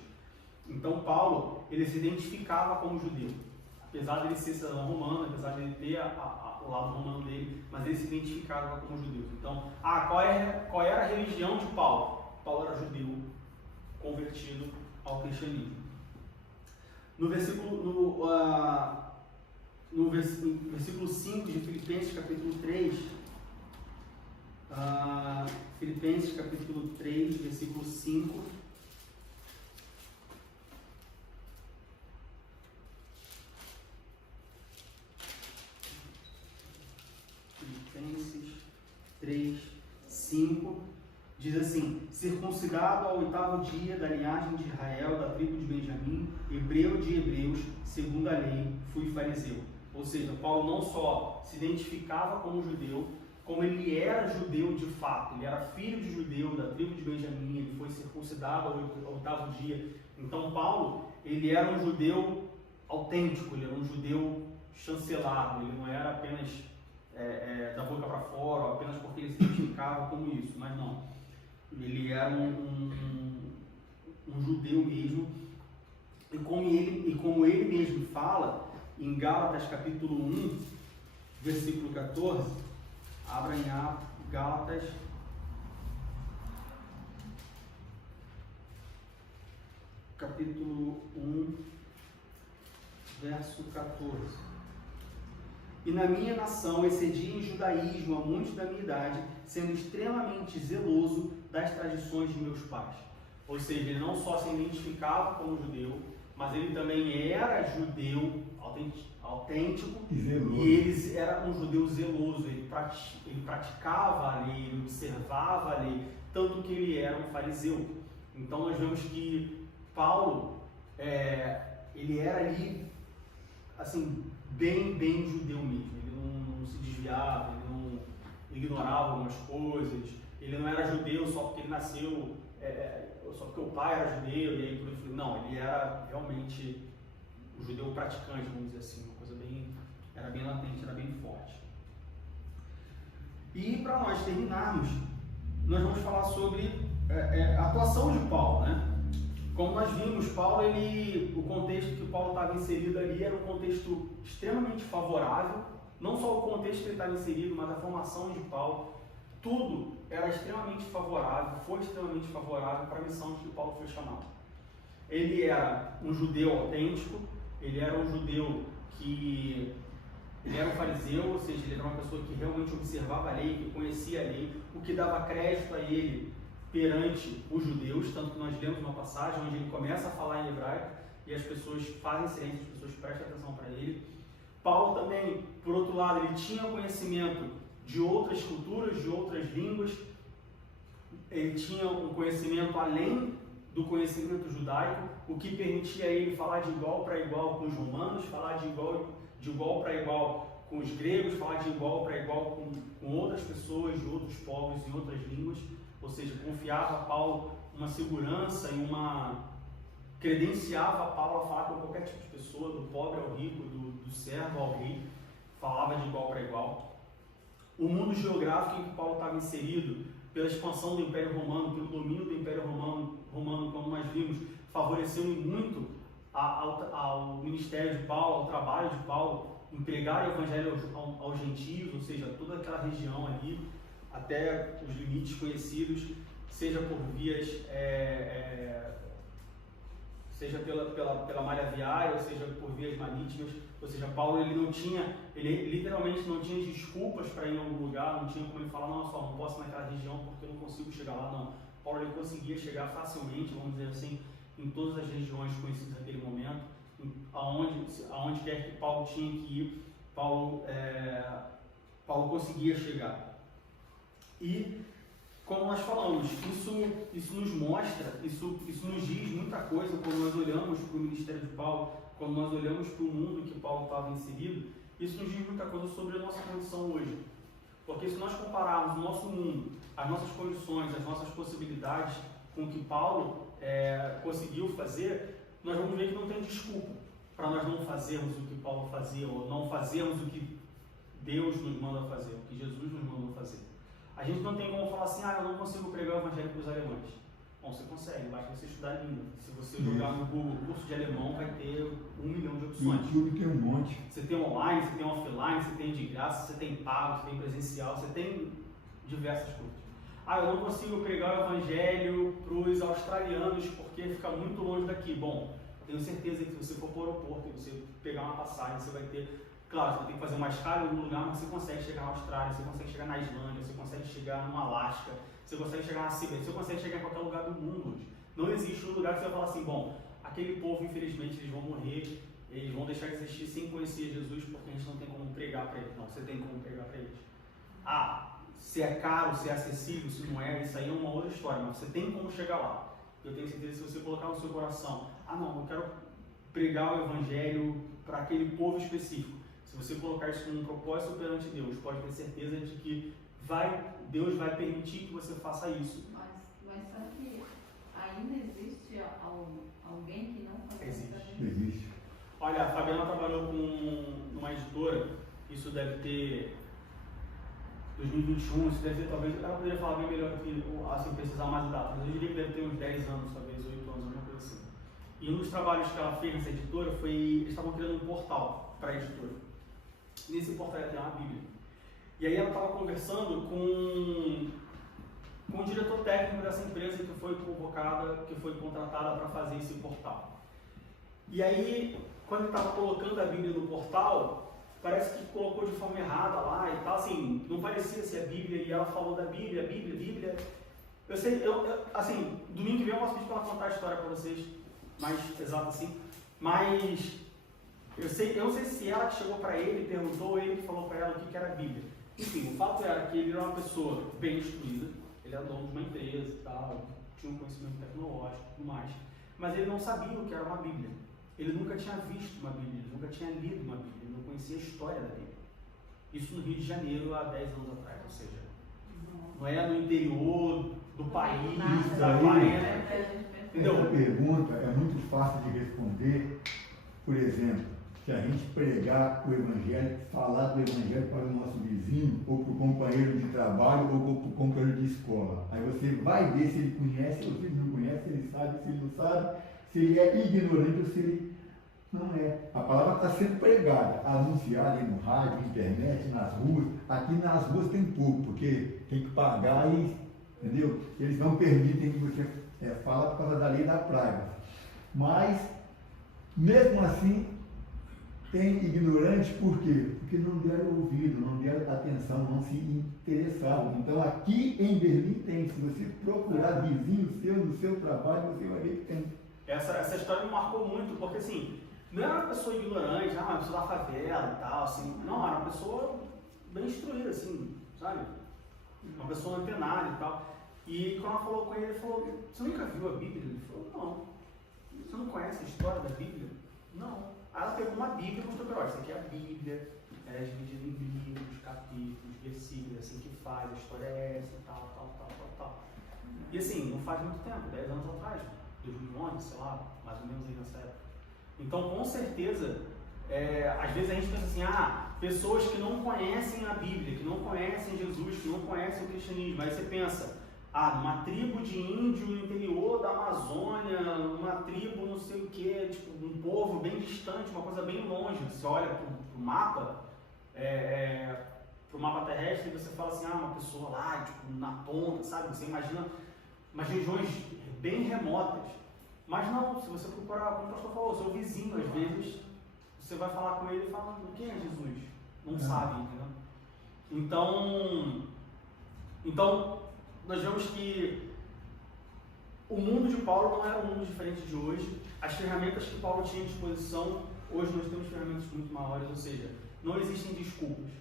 Então Paulo, ele se identificava como judeu, apesar de ele ser cidadão romano, apesar de ele ter o lado romano dele, mas ele se identificava como judeu. Então, qual era a religião de Paulo? Paulo era judeu, convertido ao cristianismo. No versículo 5 de Filipenses capítulo 3, Filipenses capítulo 3, versículo 5, Filipenses 3, 5, diz assim: circuncidado ao 8º dia da linhagem de Israel, da tribo de Benjamim, hebreu de hebreus, segundo a lei, fui fariseu. Ou seja, Paulo não só se identificava como judeu, como ele era judeu de fato. Ele era filho de judeu da tribo de Benjamim, ele foi circuncidado ao 8º dia. Então Paulo, ele era um judeu autêntico, ele era um judeu chancelado, ele não era apenas da boca para fora, ou apenas porque ele se identificava como isso, mas não. Ele era um judeu mesmo, e como ele mesmo fala em Gálatas capítulo 1, versículo 14, abra em Gálatas capítulo 1, verso 14. E na minha nação excedi em judaísmo a muitos da minha idade, sendo extremamente zeloso das tradições de meus pais. Ou seja, ele não só se identificava como judeu, mas ele também era judeu autêntico e ele era um judeu zeloso. Ele praticava a lei, ele observava a lei, tanto que ele era um fariseu. Então nós vemos que Paulo, ele era ali, assim, bem judeu mesmo. Ele não se desviava, ele não ignorava algumas coisas, ele não era judeu só porque ele nasceu, só porque o pai era judeu, e aí por isso, não, ele era realmente um judeu praticante, vamos dizer assim, uma coisa era bem latente, era bem forte. E para nós terminarmos, nós vamos falar sobre a atuação de Paulo, né? Como nós vimos, Paulo, o contexto que Paulo estava inserido ali era um contexto extremamente favorável, não só o contexto que ele estava inserido, mas a formação de Paulo, tudo era extremamente favorável, foi extremamente favorável para a missão que Paulo foi chamado. Ele era um judeu autêntico, ele era um judeu ele era um fariseu, ou seja, ele era uma pessoa que realmente observava a lei, que conhecia a lei, o que dava crédito a ele perante os judeus, tanto que nós lemos uma passagem onde ele começa a falar em hebraico e as pessoas fazem silêncio, as pessoas prestam atenção para ele. Paulo também, por outro lado, ele tinha conhecimento de outras culturas, de outras línguas, ele tinha um conhecimento além do conhecimento judaico, o que permitia a ele falar de igual para igual com os romanos, falar de igual para igual com os gregos, falar de igual para igual com outras pessoas de outros povos em outras línguas. Ou seja, confiava a Paulo uma segurança e credenciava a Paulo a falar com qualquer tipo de pessoa, do pobre ao rico, do servo ao rei, falava de igual para igual. O mundo geográfico em que Paulo estava inserido, pela expansão do Império Romano, pelo domínio do Império Romano, como nós vimos, favoreceu muito ao ministério de Paulo, ao trabalho de Paulo, em pregar o evangelho aos gentios, ou seja, toda aquela região ali, até os limites conhecidos, seja por vias, seja pela malha viária, ou seja por vias marítimas. Ou seja, Paulo ele literalmente não tinha desculpas para ir em algum lugar, não tinha como ele falar, não, só não posso ir naquela região porque eu não consigo chegar lá, não. Paulo ele conseguia chegar facilmente, vamos dizer assim, em todas as regiões conhecidas naquele momento, aonde quer que Paulo tinha que ir, Paulo conseguia chegar. E, como nós falamos, isso nos mostra, isso nos diz muita coisa quando nós olhamos para o ministério de Paulo, quando nós olhamos para o mundo que Paulo estava inserido, isso nos diz muita coisa sobre a nossa condição hoje. Porque se nós compararmos o nosso mundo, as nossas condições, as nossas possibilidades com o que Paulo conseguiu fazer, nós vamos ver que não tem desculpa para nós não fazermos o que Paulo fazia, ou não fazermos o que Deus nos manda fazer, o que Jesus nos mandou fazer. A gente não tem como falar assim, eu não consigo pregar o evangelho para os alemães. Bom, você consegue, basta você estudar a língua. Se você jogar no Google curso de alemão, vai ter 1 milhão de opções. No YouTube tem um monte. Você tem online, você tem offline, você tem de graça, você tem pago, você tem presencial, você tem diversas coisas. Eu não consigo pregar o evangelho para os australianos porque fica muito longe daqui. Bom, tenho certeza que se você for para o aeroporto e você pegar uma passagem, você vai ter... Claro, você vai ter que fazer uma escala em algum lugar, mas você consegue chegar na Austrália, você consegue chegar na Islândia, você consegue chegar no Alasca, você consegue chegar na Sibéria, você consegue chegar em qualquer lugar do mundo hoje. Não existe um lugar que você vai falar assim, bom, aquele povo, infelizmente, eles vão morrer, eles vão deixar de existir sem conhecer Jesus porque a gente não tem como pregar para eles. Não, você tem como pregar para eles. Se é caro, se é acessível, se não é, isso aí é uma outra história, mas você tem como chegar lá. Eu tenho certeza que se você colocar no seu coração, não, eu quero pregar o evangelho para aquele povo específico. Se você colocar isso como um propósito perante Deus, pode ter certeza de que Deus vai permitir que você faça isso. Mas sabe que ainda existe alguém que não conhece? Existe. Olha, a Fabiana trabalhou numa editora, isso deve ter 2021, isso deve ter talvez, ela poderia falar bem melhor que assim, precisar mais de dados, mas eu diria que deve ter uns 10 anos, talvez 8 anos, alguma coisa assim. E um dos trabalhos que ela fez nessa editora foi, eles estavam criando um portal para a editora. Nesse portal tem uma Bíblia. E aí ela estava conversando com o diretor técnico dessa empresa que foi contratada para fazer esse portal. E aí, quando ele estava colocando a Bíblia no portal, parece que colocou de forma errada lá e tal, assim, não parecia ser a Bíblia, e ela falou da Bíblia. Eu sei, assim, domingo que vem eu posso pedir para ela contar a história para vocês, mais exato assim, mas eu não sei se ela que chegou para ele, perguntou, ou ele que falou para ela o que era a Bíblia. Enfim, o fato era que ele era uma pessoa bem instruída, ele era dono de uma empresa e tal, tinha um conhecimento tecnológico e tudo mais, mas ele não sabia o que era uma Bíblia. Ele nunca tinha visto uma Bíblia, ele nunca tinha lido uma Bíblia, ele não conhecia a história da Bíblia. Isso no Rio de Janeiro há 10 anos atrás, ou seja, não é no interior do país, da Bahia. Entendeu? Essa pergunta é muito fácil de responder. Por exemplo, se a gente pregar o Evangelho, falar do Evangelho para o nosso vizinho, ou para o companheiro de trabalho, ou para o companheiro de escola. Aí você vai ver se ele conhece, ou se ele não conhece, se ele sabe, se ele não sabe, se ele é ignorante ou se ele não é. A palavra está sendo pregada, anunciada no rádio, internet, nas ruas. Aqui nas ruas tem pouco, porque tem que pagar e, entendeu? Eles não permitem que você fala por causa da lei da praga. Mas, mesmo assim, tem ignorante, por quê? Porque não deram ouvido, não deram atenção, não se interessaram. Então, aqui em Berlim tem. Se você procurar vizinho seu, no seu trabalho, você vai ver que tem. Essa história me marcou muito, porque assim, não era uma pessoa ignorante, uma pessoa da favela e tal, assim, não, era uma pessoa bem instruída, assim, sabe? Uma pessoa antenada e tal. E quando ela falou com ele falou, você nunca viu a Bíblia? Ele falou, não. Você não conhece a história da Bíblia? Não. Aí ela pegou uma Bíblia e mostrou para ela, isso aqui é a Bíblia, ela é dividida em livros, capítulos, versículos, assim que faz, a história é essa, tal. E assim, não faz muito tempo, 10 anos atrás, 2011, sei lá, mais ou menos aí nessa época. Então, com certeza, às vezes a gente pensa assim, pessoas que não conhecem a Bíblia, que não conhecem Jesus, que não conhecem o cristianismo, aí você pensa, numa tribo de índio no interior da Amazônia, numa tribo não sei o que, tipo, um povo bem distante, uma coisa bem longe. Você olha pro mapa, pro mapa terrestre, e você fala assim, uma pessoa lá, tipo, na ponta, sabe? Você imagina umas regiões bem remotas. Mas não, se você procurar, como o pastor falou, seu vizinho, às vezes, você vai falar com ele e fala, quem é Jesus? Não sabe, entendeu? Então, nós vemos que o mundo de Paulo não era um mundo diferente de hoje. As ferramentas que Paulo tinha à disposição, hoje nós temos ferramentas muito maiores, ou seja, não existem desculpas.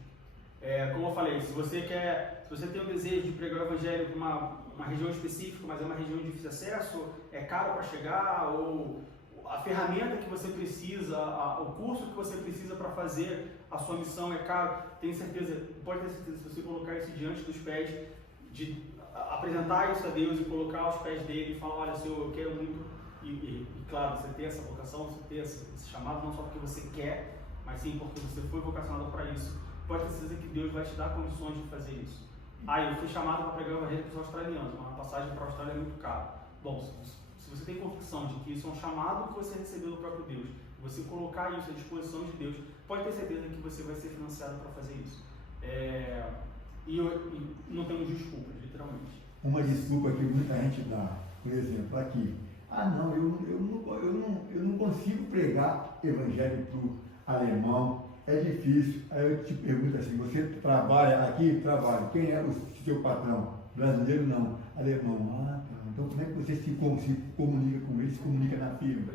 Como eu falei, se você tem o desejo de pregar o evangelho para uma região específica, mas é uma região de difícil acesso, é caro para chegar, ou a ferramenta que você precisa, o curso que você precisa para fazer a sua missão é caro, pode ter certeza, se você colocar isso diante dos pés, de apresentar isso a Deus e colocar aos pés dele e falar, olha Senhor, eu quero muito, e claro, você ter essa vocação, você ter esse chamado, não só porque você quer, mas sim porque você foi vocacionado para isso, pode ter certeza que Deus vai te dar condições de fazer isso. Eu fui chamado para pregar o evangelho para os australianos, uma passagem para a Austrália é muito cara. Bom, se você tem convicção de que isso é um chamado que você recebeu do próprio Deus, e você colocar isso à disposição de Deus, pode ter certeza que você vai ser financiado para fazer isso. E não temos desculpas, literalmente. Uma desculpa que muita gente dá, por exemplo, aqui. Não, eu não consigo pregar evangelho para o alemão, é difícil. Aí eu te pergunto assim, você trabalha aqui? Trabalho. Quem é o seu patrão? Brasileiro não, alemão. Então como é que você se comunica com ele, se comunica na firma?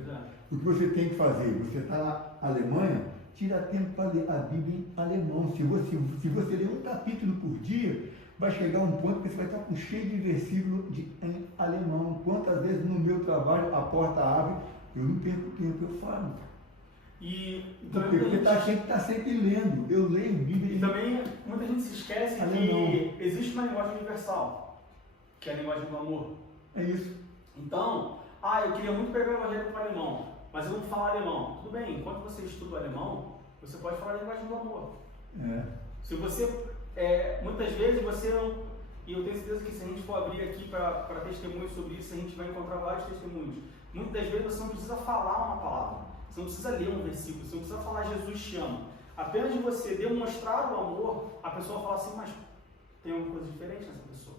O que você tem que fazer? Você está na Alemanha, tira tempo para ler a Bíblia em alemão. Se você ler um capítulo por dia, vai chegar um ponto que você vai estar cheio de versículos em alemão. Quantas vezes no meu trabalho a porta abre, eu não perco tempo, eu falo. Porque está sempre lendo. Eu leio Bíblia. E também muita gente se esquece que existe uma linguagem universal, que é a linguagem do amor. É isso. Então, eu queria muito pegar o evangelho para o alemão, mas eu não falo alemão. Tudo bem, enquanto você estuda o alemão, você pode falar a linguagem do amor. Se você, muitas vezes você não, e eu tenho certeza que se a gente for abrir aqui para testemunhos sobre isso, a gente vai encontrar vários testemunhos. Muitas vezes você não precisa falar uma palavra, você não precisa ler um versículo, você não precisa falar Jesus te ama. Apenas de você demonstrar o amor, a pessoa fala assim, mas tem alguma coisa diferente nessa pessoa.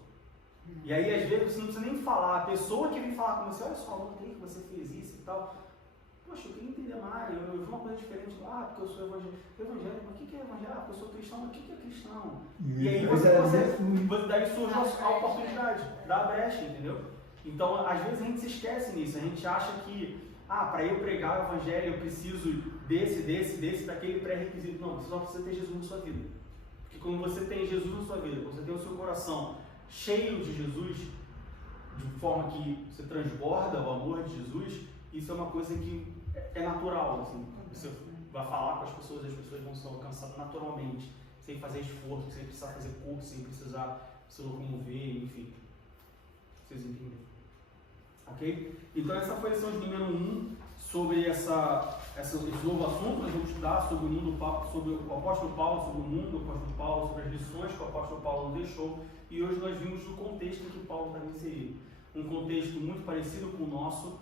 E aí, às vezes, você não precisa nem falar. A pessoa que vem falar com você, olha só, não tem que você fez isso e tal. Poxa, eu queria entender mais. Eu vi uma coisa diferente. Porque eu sou evangélico. Mas o que é evangélico? Porque eu sou cristão. Mas o que é cristão? E aí daí surge a oportunidade, dá a brecha, entendeu? Então, às vezes, a gente se esquece nisso. A gente acha que, para eu pregar o evangelho, eu preciso daquele pré-requisito. Não, você só precisa ter Jesus na sua vida. Porque quando você tem Jesus na sua vida, quando você tem o seu coração cheio de Jesus, de forma que você transborda o amor de Jesus, isso é uma coisa que é natural, assim. Você vai falar com as pessoas vão ser alcançadas naturalmente, sem fazer esforço, sem precisar fazer curso, sem precisar se locomover, enfim. Vocês entendem? Ok? Então essa foi a lição de número 1 sobre esse novo assunto. Nós vamos estudar sobre o mundo, sobre o apóstolo Paulo, sobre o mundo do apóstolo Paulo, sobre as lições que o apóstolo Paulo nos deixou. E hoje nós vimos o contexto em que Paulo está inserido. Um contexto muito parecido com o nosso,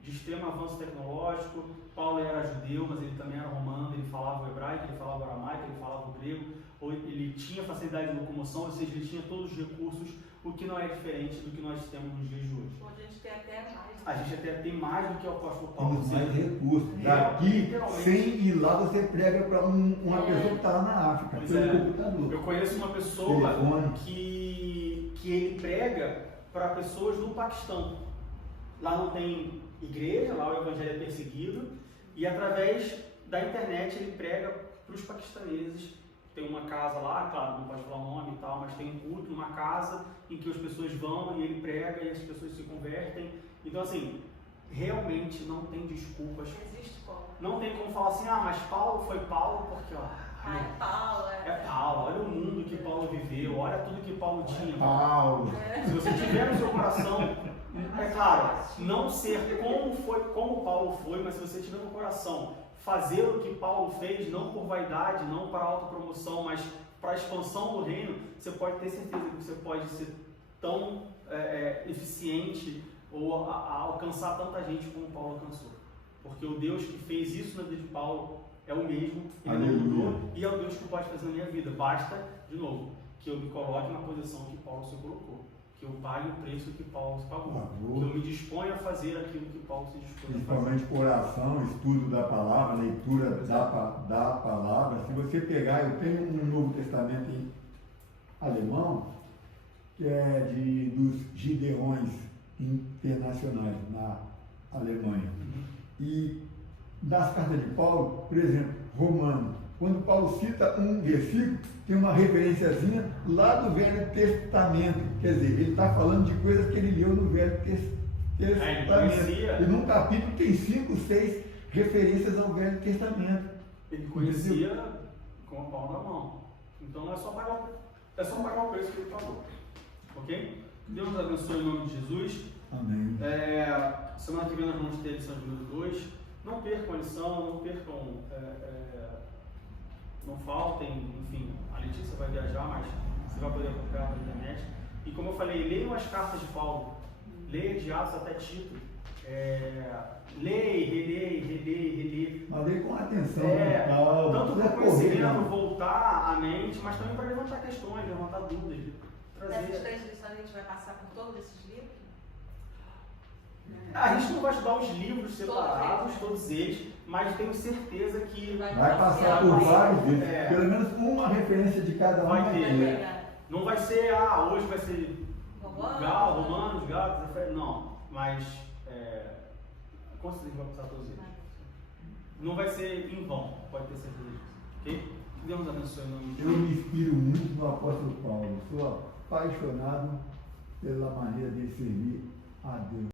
de extremo avanço tecnológico. Paulo era judeu, mas ele também era romano, ele falava o hebraico, ele falava o aramaico, ele falava o grego, ele tinha facilidade de locomoção, ou seja, ele tinha todos os recursos, o que não é diferente do que nós temos nos dias de hoje. A gente tem até mais. A gente até tem mais do que o apóstolo Paulo. Temos mais recursos. Daqui, sem ir lá, você prega para uma pessoa que está lá na África, pelo computador. Eu conheço uma pessoa que ele prega para pessoas no Paquistão. Lá não tem igreja, lá o evangelho é perseguido, e através da internet ele prega para os paquistaneses. Tem uma casa lá, claro, não pode falar o nome e tal, mas tem um culto numa casa em que as pessoas vão e ele prega e as pessoas se convertem. Então, assim, realmente não tem desculpas. Existe como. Não tem como falar assim, mas Paulo foi Paulo porque, é Paulo. É Paulo, olha o mundo que Paulo viveu, olha tudo que Paulo tinha. Paulo. Se você tiver no seu coração, é claro, não ser como Paulo foi, mas se você tiver no coração fazer o que Paulo fez, não por vaidade, não para autopromoção, mas para a expansão do reino, você pode ter certeza que você pode ser tão eficiente ou a alcançar tanta gente como Paulo alcançou. Porque o Deus que fez isso na vida de Paulo é o mesmo, ele não mudou, e é o Deus que pode fazer na minha vida. Basta, de novo, que eu me coloque na posição que Paulo se colocou, que eu pague o preço que Paulo se pagou, que eu me disponha a fazer aquilo que Paulo se dispôs a fazer. Principalmente por oração, estudo da palavra, leitura da palavra. Se você pegar, eu tenho um Novo Testamento em alemão, que é dos Gideões internacionais na Alemanha. E das cartas de Paulo, por exemplo, Romano, quando Paulo cita um versículo, tem uma referenciazinha lá do Velho Testamento. Quer dizer, ele está falando de coisas que ele leu no Velho Testamento. E num capítulo tem 5, 6 referências ao Velho Testamento. Ele conhecia com a palma na mão. Então é só pagar o preço que ele pagou. Ok? Deus nos abençoe em nome de Jesus. Amém. Semana que vem nós vamos ter a lição de número 2. Não percam a lição, não percam, não faltem, enfim, a Letícia vai viajar, mas você vai poder acompanhar na internet. E como eu falei, leiam as cartas de Paulo, leia de Atos até Tito, leia, relê. Mas leia com atenção, tanto para o conhecimento voltar à mente, mas também para levantar questões, levantar dúvidas. Nessas 3 lições a gente vai passar por todos esses livros? A gente não vai estudar os livros separados, todos eles, mas tenho certeza que vai passar por vários deles. Pelo menos uma referência de cada um. Vai ter. Não vai ser, hoje vai ser Romanos, Gálatas, não, mas com certeza vai passar todos eles. Não vai ser em vão, pode ter certeza disso. Ok? Que Deus nos abençoe em nome de Eu me inspiro muito no apóstolo Paulo. Sou apaixonado pela maneira de servir a Deus.